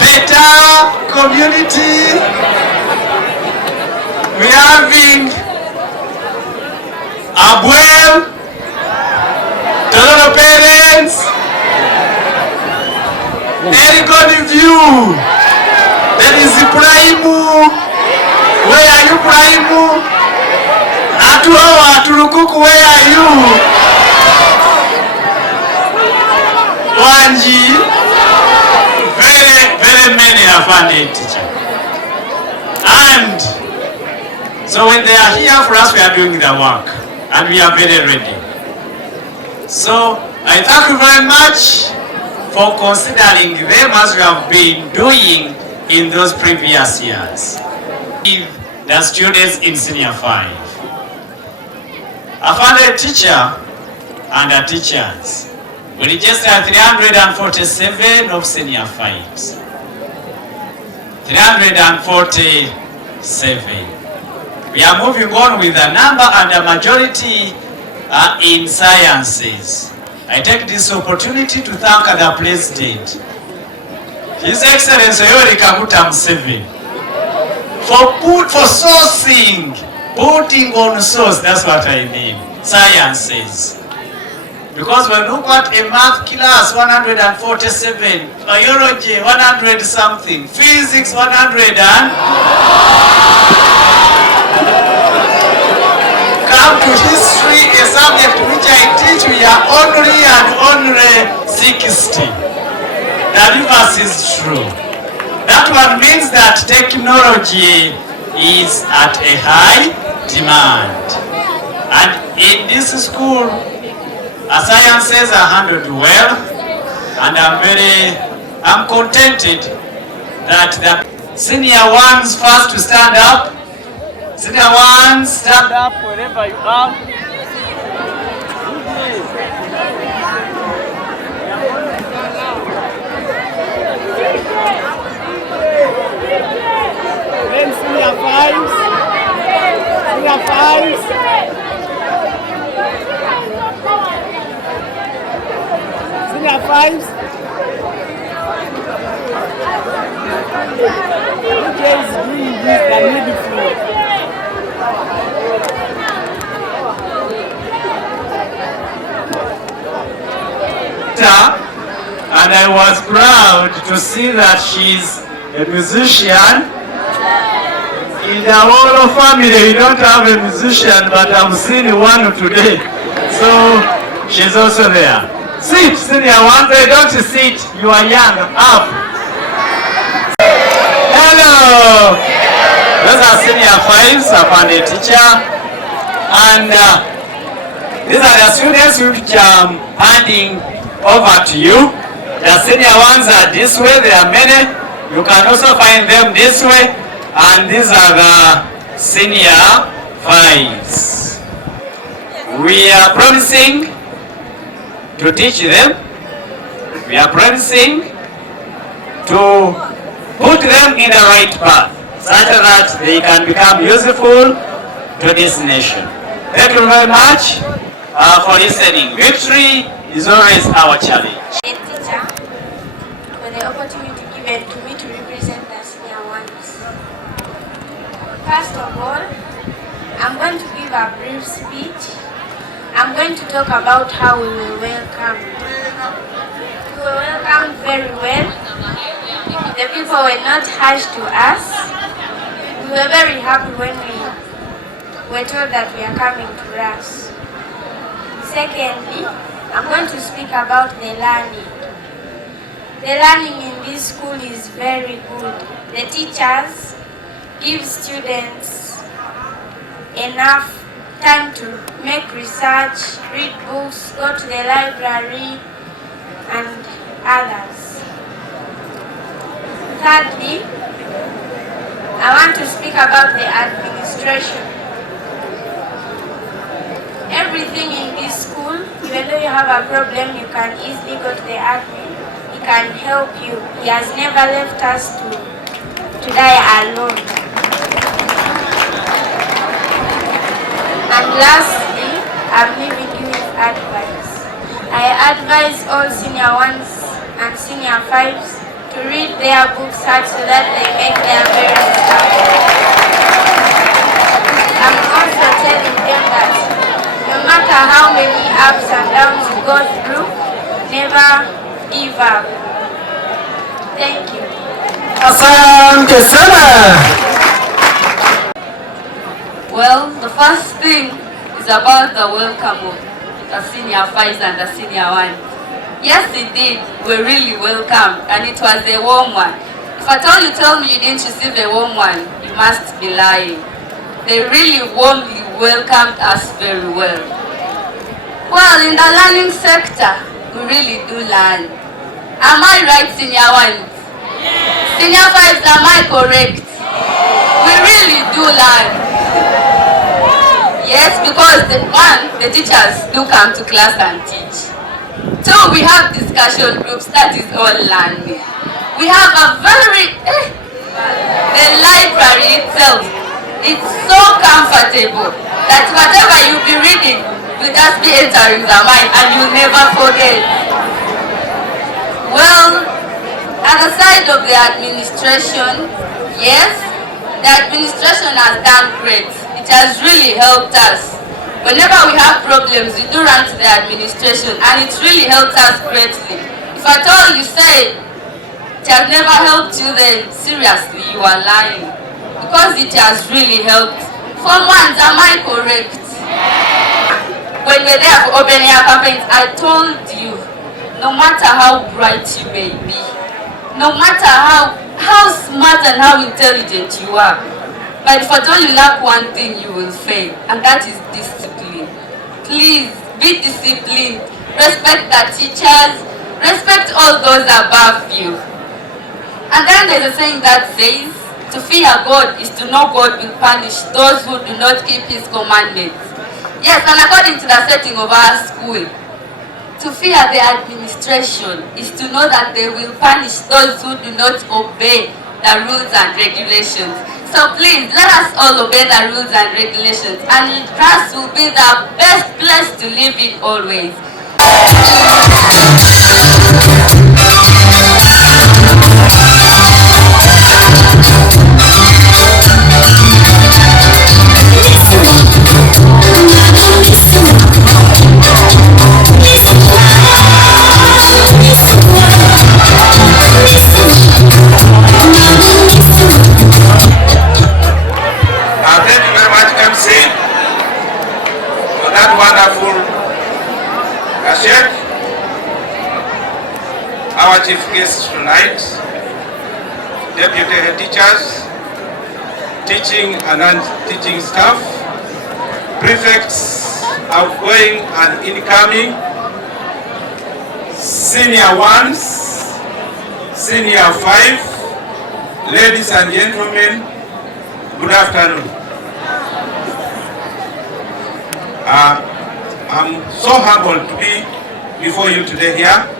Beta Community. We are having Abuel, Tololo Parents, Ericon View. There is Praimu. Where are you, Praimu? Atuawa, Turukuku, where are you? Wanji. Very, very many are funded teacher. And so when they are here for us, we are doing the work. And we are very ready. So I thank you very much for considering them as we have been doing in those previous years. The students in senior 5. I found a teacher and the teachers. We registered 347 of senior 5s. 347. We are moving on with the number and the majority in sciences. I take this opportunity to thank the President, His Excellency Yoweri Kaguta Museveni, for sourcing, putting on source, that's what I mean, sciences. Because when you look at a math class, 147, biology, 100 something, physics, 100 and... Come to history, a subject which I teach, we are only and only 60. The reverse is true. That one means that technology is at a high demand. And in this school, sciences are handled well, and I'm contented that the senior ones first to stand up. Senior ones, stand up wherever you are. Then senior 5s. Senior 5s. Senior 5s. Which is doing this that need the floor? daughter, and I was proud to see that she's a musician. In the whole family, we don't have a musician, but I've seen one today. So she's also there. Sit, senior ones. Don't sit. You are young. Up. Hello. Those are senior fives upon the teacher. And these are the students which I'm handing over to you. The senior ones are this way. There are many. You can also find them this way. And these are the senior fives. We are promising to teach them. We are promising to put them in the right path, such that they can become useful to this nation. Thank you very much for listening. Victory is always our challenge. Teacher, for the opportunity given to me to represent the senior ones. First of all, I'm going to give a brief speech. I'm going to talk about how we were welcomed. We were welcomed very well. The people were not harsh to us. We were very happy when we were told that we are coming to Rass. Secondly, I'm going to speak about the learning. The learning in this school is very good. The teachers give students enough time to make research, read books, go to the library, and others. Thirdly, I want to speak about the administration. Everything in this school, even though you have a problem, you can easily go to the admin. He can help you. He has never left us to die alone. And lastly, I'm leaving you with advice. I advise all senior ones and senior fives to read their books hard so that they make their parents happy. I'm also telling them that no matter how many ups and downs you go through, never give up. Thank you. Asante sana. Well, the first thing is about the welcome of the senior fives and the senior ones. Yes, indeed, we're really welcome, and it was a warm one. If at all you tell me you didn't receive a warm one, you must be lying. They really warmly welcomed us very well. Well, in the learning sector, we really do learn. Am I right, senior ones? Yes. Senior fives, am I correct? We really do learn. Yes, because the teachers do come to class and teach. Two, we have discussion groups, that is all learning. We have a very, the library itself, it's so comfortable that whatever you'll be reading will just be entering the mind and you'll never forget. Well, at the side of the administration, yes, the administration has done great. It has really helped us. Whenever we have problems, we do run to the administration, and it really helps us greatly. If at all you say it has never helped you, then seriously, you are lying. Because it has really helped. Form ones, am I correct? When we're there for open air campaigns, I told you, no matter how bright you may be, no matter how smart and how intelligent you are, but if at all you lack one thing, you will fail, and that is discipline. Please, be disciplined. Respect the teachers. Respect all those above you. And then there's a saying that says, to fear God is to know God will punish those who do not keep His commandments. Yes, and according to the setting of our school, to fear the administration is to know that they will punish those who do not obey the rules and regulations. So please, let us all obey the rules and regulations, and Rass will be the best place to live in always. guests tonight, deputy head teachers, teaching and non-teaching staff, prefects, outgoing and incoming, senior ones, senior 5, ladies and gentlemen, good afternoon. I'm so humbled to be before you today here,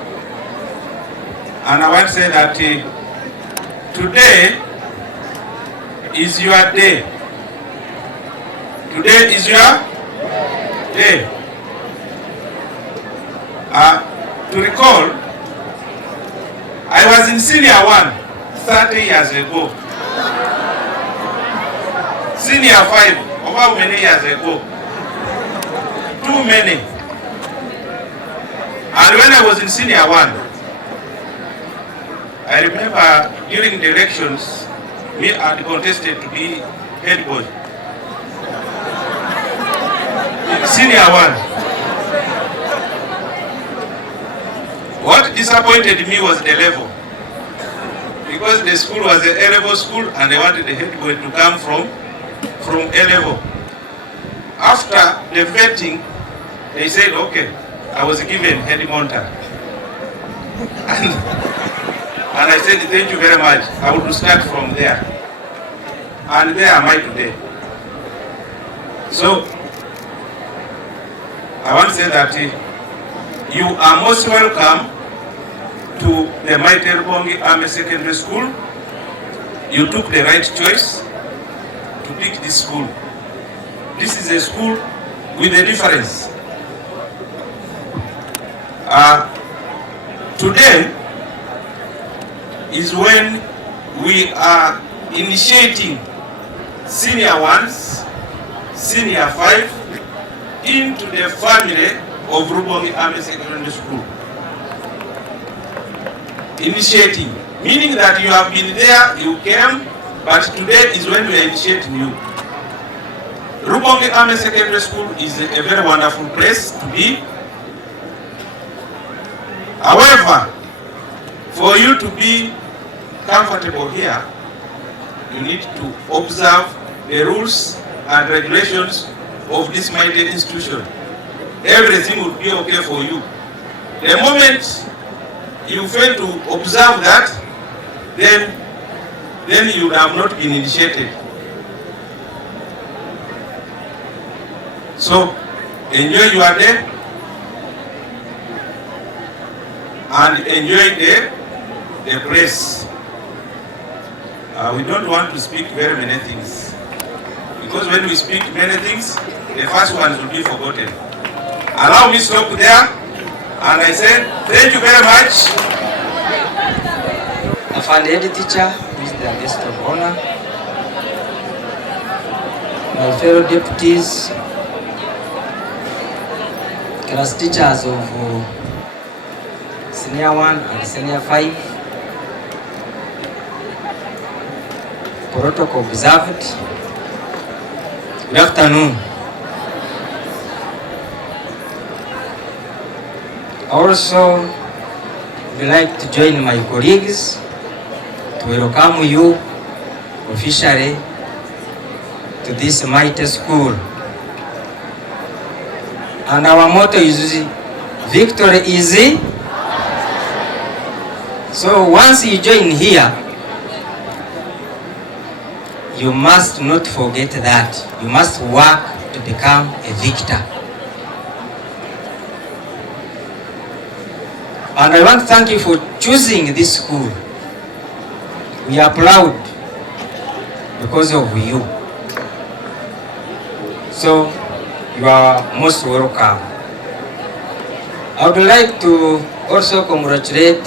and I want to say that today is your day. Today is your day. To recall, I was in senior 1 30 years ago. Senior 5, over many years ago. Too many. And when I was in senior 1, I remember during the elections, me had contested to be head boy. In senior 1. What disappointed me was the level. Because the school was an A-level school and they wanted the head boy to come from A-level. After the vetting, they said, okay, I was given head monter. And I said, thank you very much. I would start from there. And there am I today. So, I want to say that you are most welcome to the Mighty Rubongi Army Secondary School. You took the right choice to pick this school. This is a school with a difference. Today is when we are initiating senior 1s, senior 5 into the family of Rubongi Army Secondary School. Initiating, meaning that you have been there, you came, but today is when we are initiating you. Rubongi Army Secondary School is a very wonderful place to be. However, for you to be comfortable here, you need to observe the rules and regulations of this mighty institution. Everything will be okay for you. The moment you fail to observe that, then you have not been initiated. So, enjoy your day and enjoy the place. We don't want to speak very many things, because when we speak many things, the first ones will be forgotten. Allow me to stop there, and I said thank you very much. The head teacher, who is the guest of honor, my fellow deputies, class teachers of senior 1 and senior 5, protocol observed. Good afternoon. Also, would like to join my colleagues to welcome you officially to this mighty school. And our motto is victory easy. So once you join here, you must not forget that. You must work to become a victor. And I want to thank you for choosing this school. We are proud because of you. So you are most welcome. I would like to also congratulate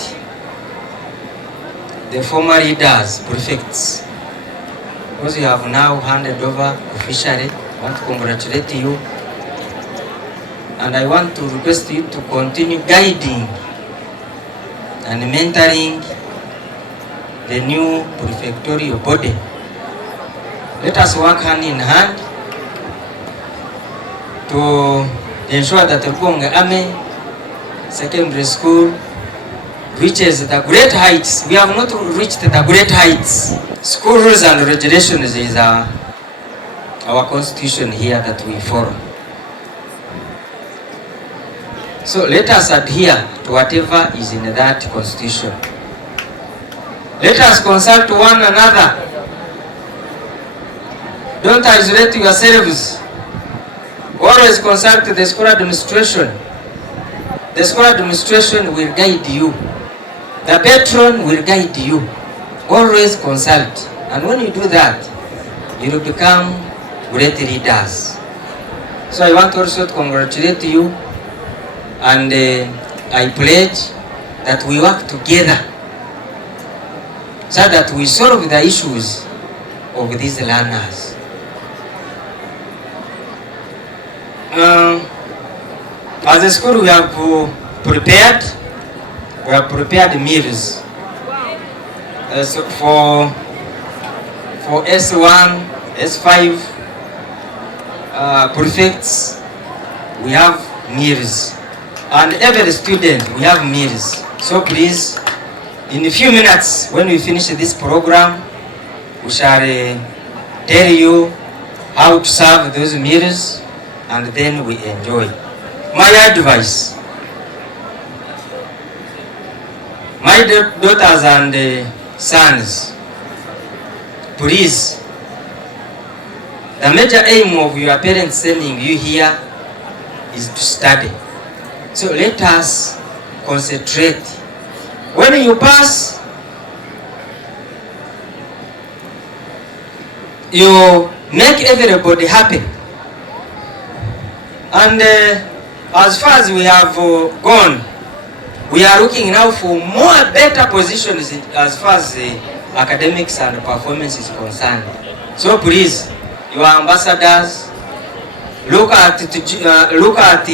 the former leaders, prefects, because you have now handed over officially. I want to congratulate you. And I want to request you to continue guiding and mentoring the new prefectorial body. Let us work hand in hand to ensure that the Rubongi Army Secondary School reaches the great heights. We have not reached the great heights. School rules and regulations is our constitution here that we follow. So let us adhere to whatever is in that constitution. Let us consult one another. Don't isolate yourselves. Always consult the school administration. The school administration will guide you. The patron will guide you. Always consult. And when you do that, you will become great leaders. So I want also to congratulate you, and I pledge that we work together so that we solve the issues of these learners. As a school, we have prepared meals. So for S1, S5 prefects, we have meals, and every student we have meals. So please, in a few minutes when we finish this program, we shall tell you how to serve those meals, and then we enjoy. My advice, my daughters and sons, please, the major aim of your parents sending you here is to study. So let us concentrate. When you pass, you make everybody happy. And as far as we have gone, we are looking now for more better positions as far as academics and performance is concerned. So please, your ambassadors, look at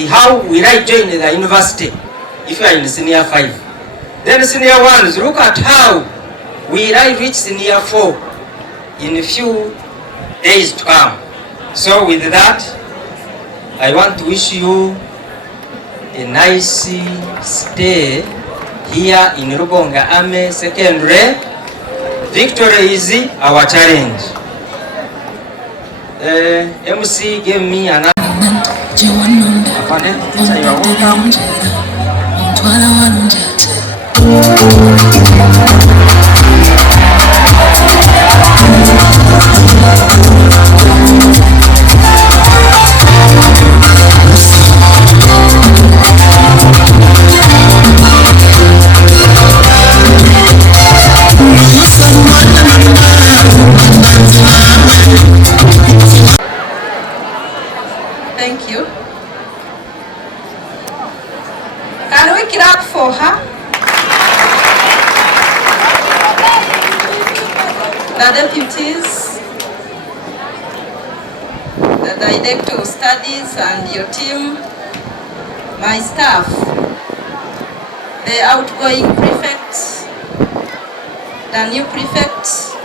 how will I join the university if you are in senior 5. Then senior 1s, look at how will I reach senior 4 in a few days to come. So with that, I want to wish you a nice stay here in Rubonga Ame Secondary. Victory is our challenge. MC gave me another. You are welcome. Thank you. Can we clap for her? The deputies, the director of studies and your team, my staff, the outgoing prefects, the new prefects,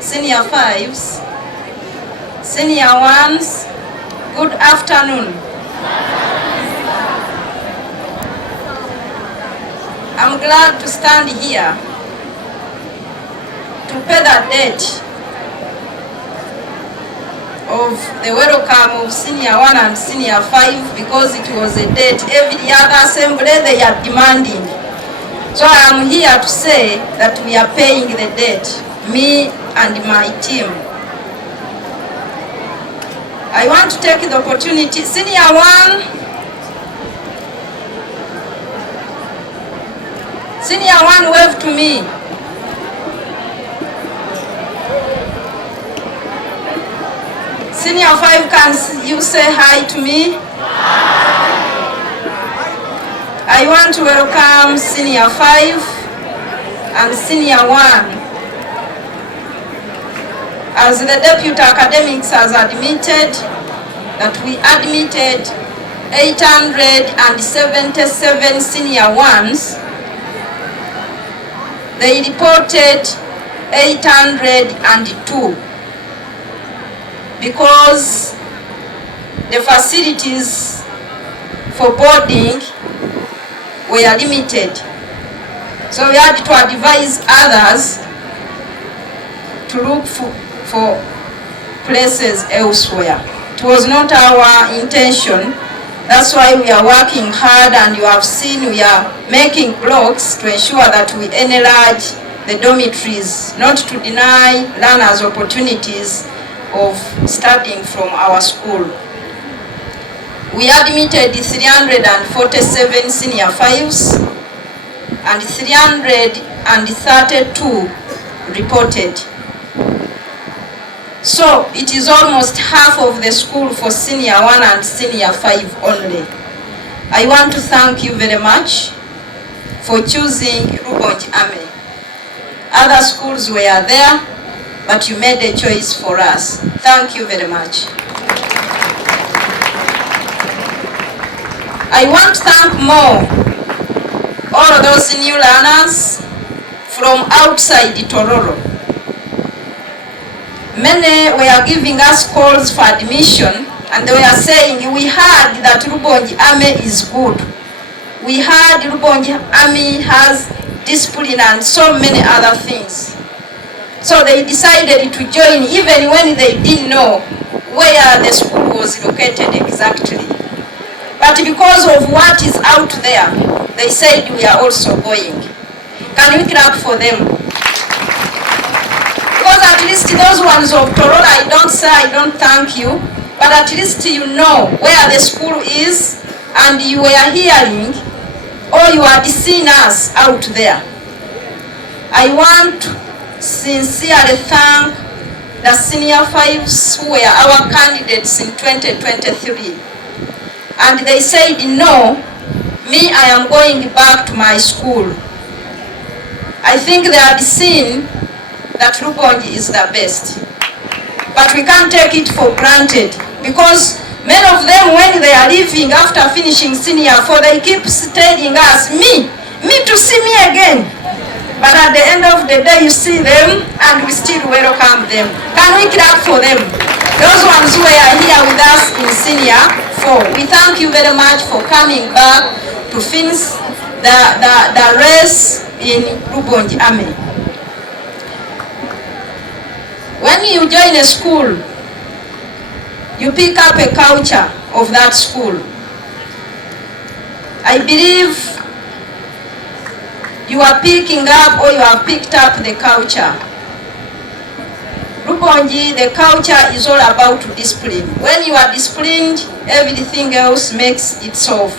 senior 5s, senior 1s, good afternoon. I'm glad to stand here to pay the debt of the welcome of senior 1 and senior 5, because it was a debt every other assembly they are demanding. So I am here to say that we are paying the debt, me and my team. I want to take the opportunity, senior 1, senior 1, wave to me. Senior 5, can you say hi to me? I want to welcome senior 5 and senior 1. As the deputy academics has admitted that we admitted 877 senior 1s, they reported 802 because the facilities for boarding were limited. So we had to advise others to look for places elsewhere. It was not our intention. That's why we are working hard, and you have seen we are making blocks to ensure that we enlarge the dormitories, not to deny learners opportunities of studying from our school. We admitted 347 senior 5s and 332 reported. So it is almost half of the school for senior 1 and senior 5 only. I want to thank you very much for choosing Rubongi Ame. Other schools were there, but you made a choice for us. Thank you very much. I want to thank more all of those new learners from outside Tororo. Many were giving us calls for admission, and they were saying, we heard that Rubongi Ame is good. We heard Rubongi Ame has discipline and so many other things. So they decided to join even when they didn't know where the school was located exactly. But because of what is out there, they said we are also going. Can we clap for them? Because at least those ones of Tororo, I don't say I don't thank you, but at least you know where the school is, and you were hearing, or you are seeing us out there. I want to sincerely thank the senior 5s who were our candidates in 2023. And they said, no, me, I am going back to my school. I think they had seen that Rubongi is the best. But we can't take it for granted, because many of them, when they are leaving after finishing senior 4, they keep telling us, me to see me again. But at the end of the day, you see them, and we still welcome them. Can we clap for them? Those ones who are here with us in senior 4, we thank you very much for coming back to finish the race in Rubongi Ame. When you join a school, you pick up a culture of that school. I believe you are picking up, or you have picked up the culture. Rubongi, the culture is all about discipline. When you are disciplined, everything else makes itself.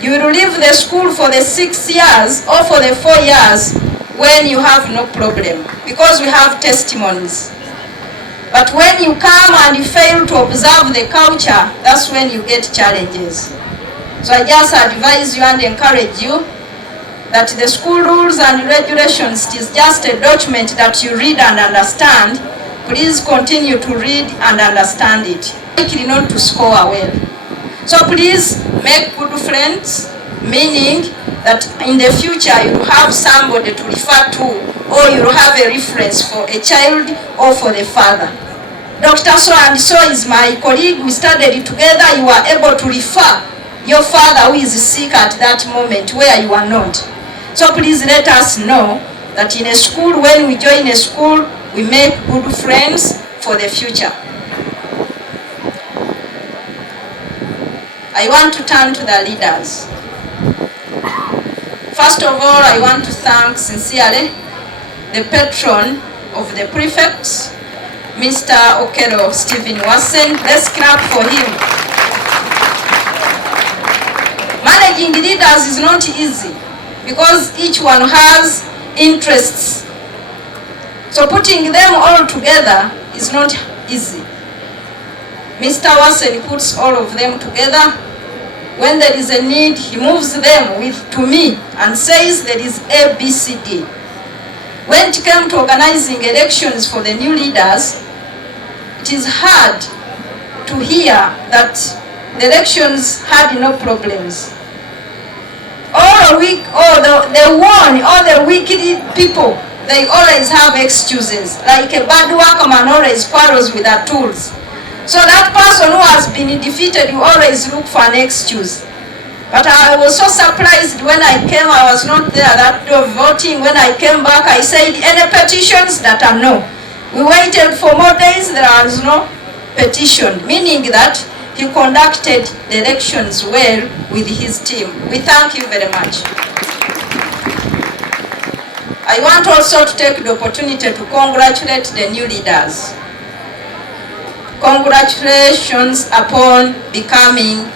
You will leave the school for the 6 years or for the 4 years when you have no problem, because we have testimonies. But when you come and you fail to observe the culture, that's when you get challenges. So I just advise you and encourage you that the school rules and regulations is just a document that you read and understand. Please continue to read and understand it. Likely not to score well. So please make good friends, meaning that in the future you have somebody to refer to, or you have a reference for a child or for the father. Dr. So and so is my colleague, we studied together, you are able to refer your father who is sick at that moment where you are not. So please let us know that in a school, when we join a school, we make good friends for the future. I want to turn to the leaders. First of all, I want to thank sincerely the patron of the prefects, Mr. Okero Stephen Wassen. Let's clap for him. Managing leaders is not easy, because each one has interests. So putting them all together is not easy. Mr. Wassen puts all of them together. When there is a need, he moves them to me and says there is A, B, C, D. When it came to organizing elections for the new leaders, it is hard to hear that the elections had no problems. All the wicked people, they always have excuses. Like a bad workman always quarrels with their tools. So that person who has been defeated, you always look for an excuse. But I was so surprised when I came. I was not there that day of voting. When I came back, I said, any petitions? That are no. We waited for more days, there was no petition, meaning that he conducted the elections well with his team. We thank you very much. I want also to take the opportunity to congratulate the new leaders. Congratulations upon becoming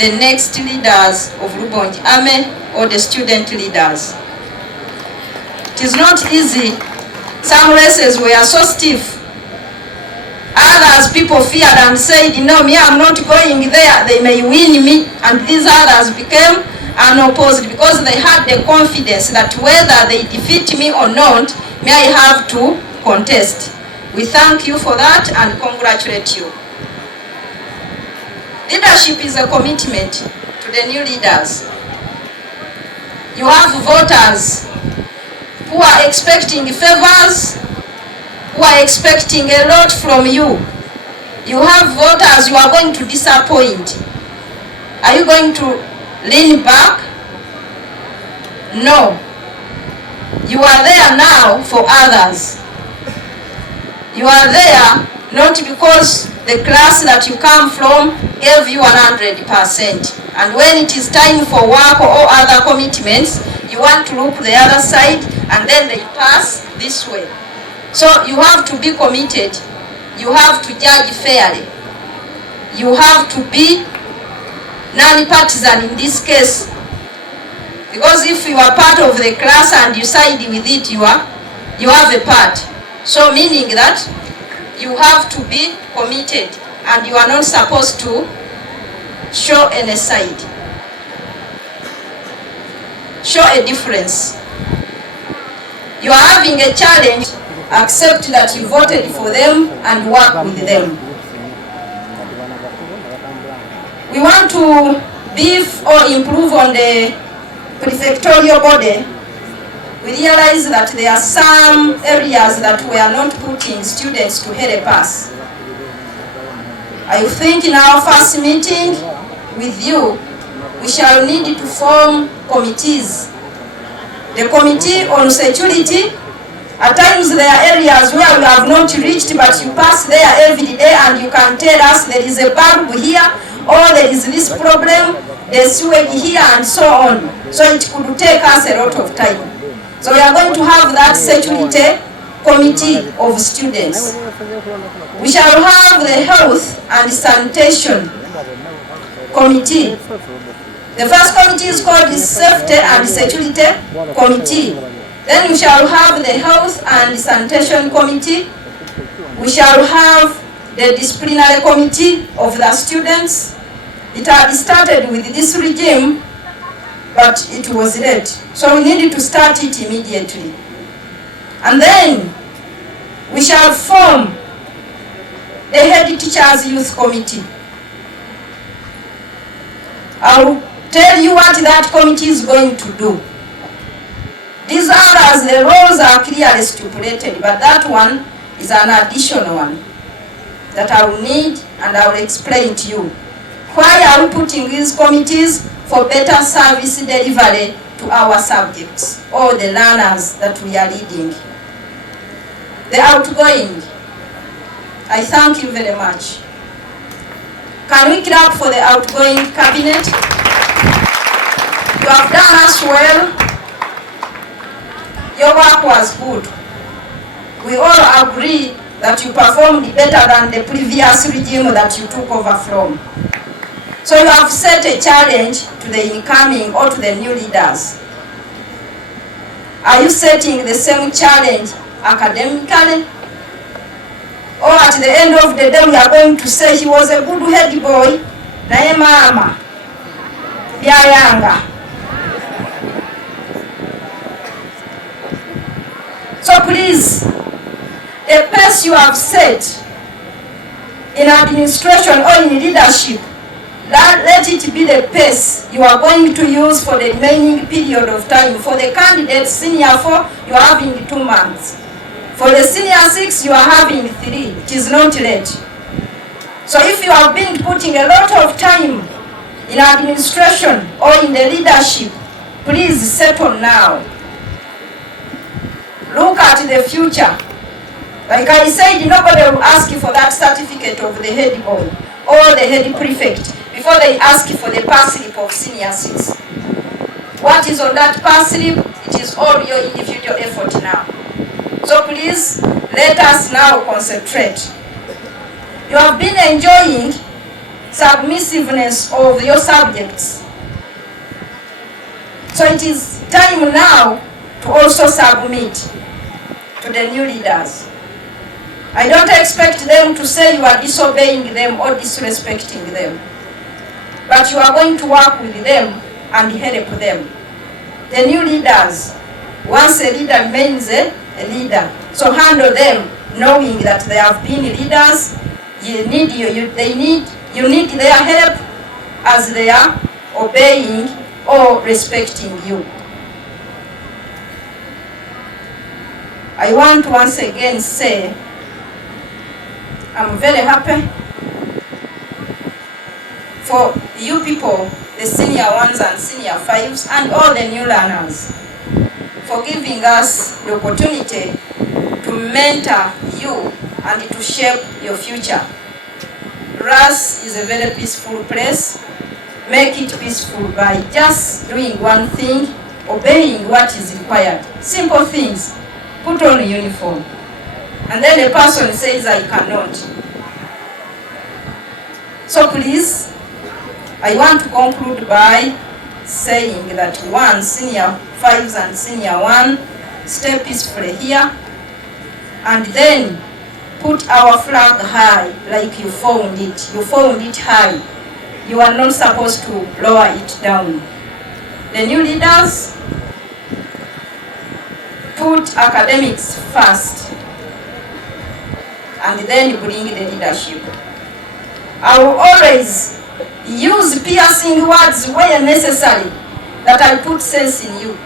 the next leaders of Rubongi Army or the student leaders. It is not easy. Some races were so stiff. Others people feared and said, no, me, I'm not going there. They may win me. And these others became unopposed because they had the confidence that whether they defeat me or not, may I have to contest. We thank you for that and congratulate you. Leadership is a commitment to the new leaders. You have voters who are expecting favors, who are expecting a lot from you. You have voters you are going to disappoint. Are you going to lean back? No. You are there now for others. You are there not because the class that you come from gave you 100%. And when it is time for work or other commitments, you want to look the other side and then they pass this way. So you have to be committed. You have to judge fairly. You have to be non-partisan in this case. Because if you are part of the class and you side with it, you have a part. So meaning that you have to be committed and you are not supposed to show any side. Show a difference. You are having a challenge, accept that you voted for them and work with them. We want to beef or improve on the prefectorial body. We realize that there are some areas that we are not putting students to help us. I think in our first meeting with you, we shall need to form committees. The committee on security, at times there are areas where we have not reached, but you pass there every day and you can tell us there is a bulb here, or there is this problem, there's sewage here and so on. So it could take us a lot of time. So we are going to have that security committee of students. We shall have the health and sanitation committee. The first committee is called the safety and security committee. Then we shall have the health and sanitation committee. We shall have the disciplinary committee of the students. It had started with this regime, but it was late. So we needed to start it immediately. And then we shall form the head teachers youth committee. I'll tell you what that committee is going to do. These others, the roles are clearly stipulated, but that one is an additional one that I will need and I will explain to you. Why are we putting these committees? For better service delivery to our subjects or the learners that we are leading. The outgoing, I thank you very much. Can we clap for the outgoing cabinet? You have done us well. Your work was good. We all agree that you performed better than the previous regime that you took over from. So you have set a challenge to the incoming or to the new leaders. Are you setting the same challenge academically? Or at the end of the day we are going to say he was a good head boy, naye mama, byayanga. So please, the pace you have set in administration or in leadership, let it be the pace you are going to use for the remaining period of time. For the candidates, senior 4, you are having 2 months. For the senior 6, you are having 3. It is not late. So if you have been putting a lot of time in administration or in the leadership, please settle now. Look at the future. Like I said, nobody will ask you for that certificate of the head boy or the head prefect before they ask you for the pass slip of senior 6. What is on that pass slip? It is all your individual effort now. So please, let us now concentrate. You have been enjoying submissiveness of your subjects. So it is time now to also submit to the new leaders. I don't expect them to say you are disobeying them or disrespecting them. But you are going to work with them and help them. The new leaders, once a leader remains a leader. So handle them knowing that they have been leaders. You need their help as they are obeying or respecting you. I want to once again say I'm very happy for you people, the senior 1s and senior 5s and all the new learners, for giving us the opportunity to mentor you and to shape your future. Rass is a very peaceful place. Make it peaceful by just doing one thing, obeying what is required. Simple things. Put on a uniform. And then the person says, I cannot. So please, I want to conclude by saying that one, senior 5s and senior 1, stay peacefully here. And then put our flag high like you found it. You found it high. You are not supposed to lower it down. The new leaders, put academics first and then bring the leadership. I will always use piercing words where necessary, that I put sense in you.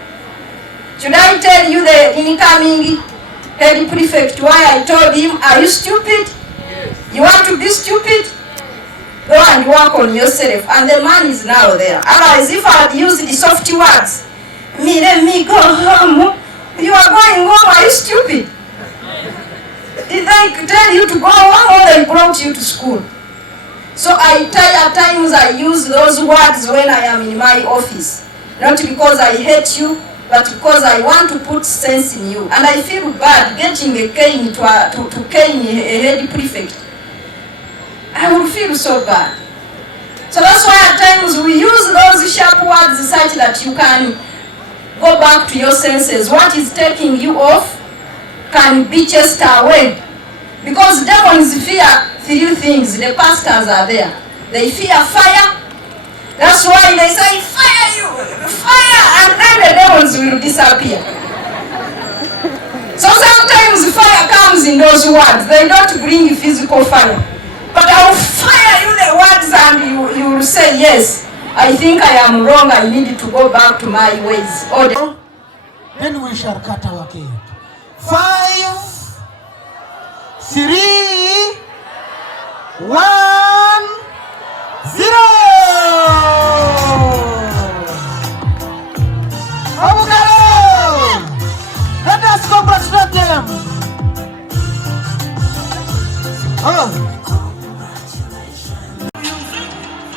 Should I tell you the incoming head prefect why I told him, are you stupid? Yes. You want to be stupid? Go and work on yourself. And the man is now there. Otherwise, if I had used the soft words, let me go home. You are going home, are you stupid? Did they tell you to go home or they brought you to school? So at times I use those words when I am in my office. Not because I hate you, but because I want to put sense in you. And I feel bad getting a cane to cane a head prefect. I will feel so bad. So that's why at times we use those sharp words such that you can go back to your senses. What is taking you off can be chased away. Because demons fear 3 things. The pastors are there. They fear fire. That's why they say, fire you, fire, and then the demons will disappear. So sometimes fire comes in those words. They don't bring physical fire. But I will fire you the words and you will say, yes, I think I am wrong, I need to go back to my ways. Then we shall cut our cake. 5, 3, 1, 0. Let us congratulate them.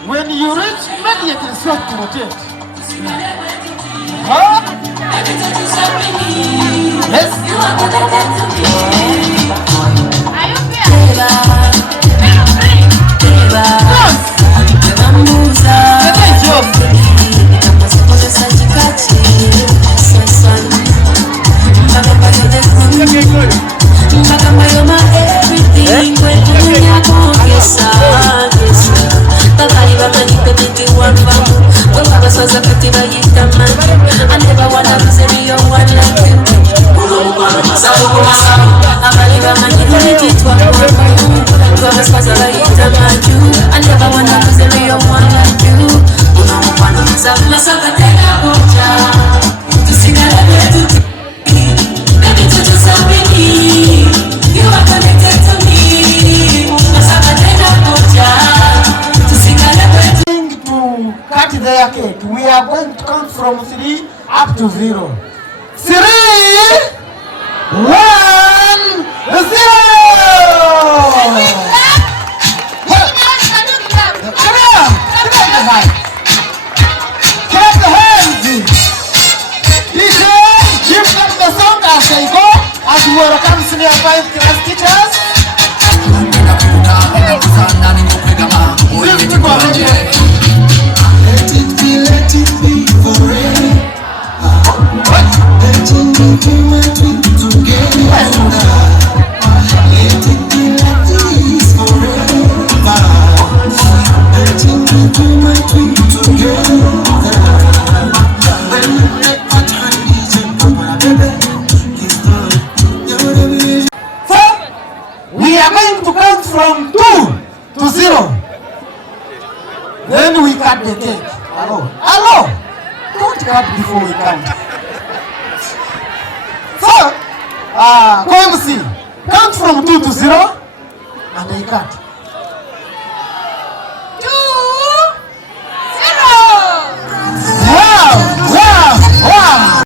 When you reach, immediately start to rotate. Yes. I never wanna lose a real one like you. 0. 3, 1, 0. As we welcome senior 5 class teachers. Let it be forever. Let it be together. Let it be like this forever. Let it be together. When you take my time, it's a baby. So, we are going to count from 2 to 0. Then we cut the cake. Hello. Don't cut before we count. So, co-MC, count from 2 to 0 and they cut.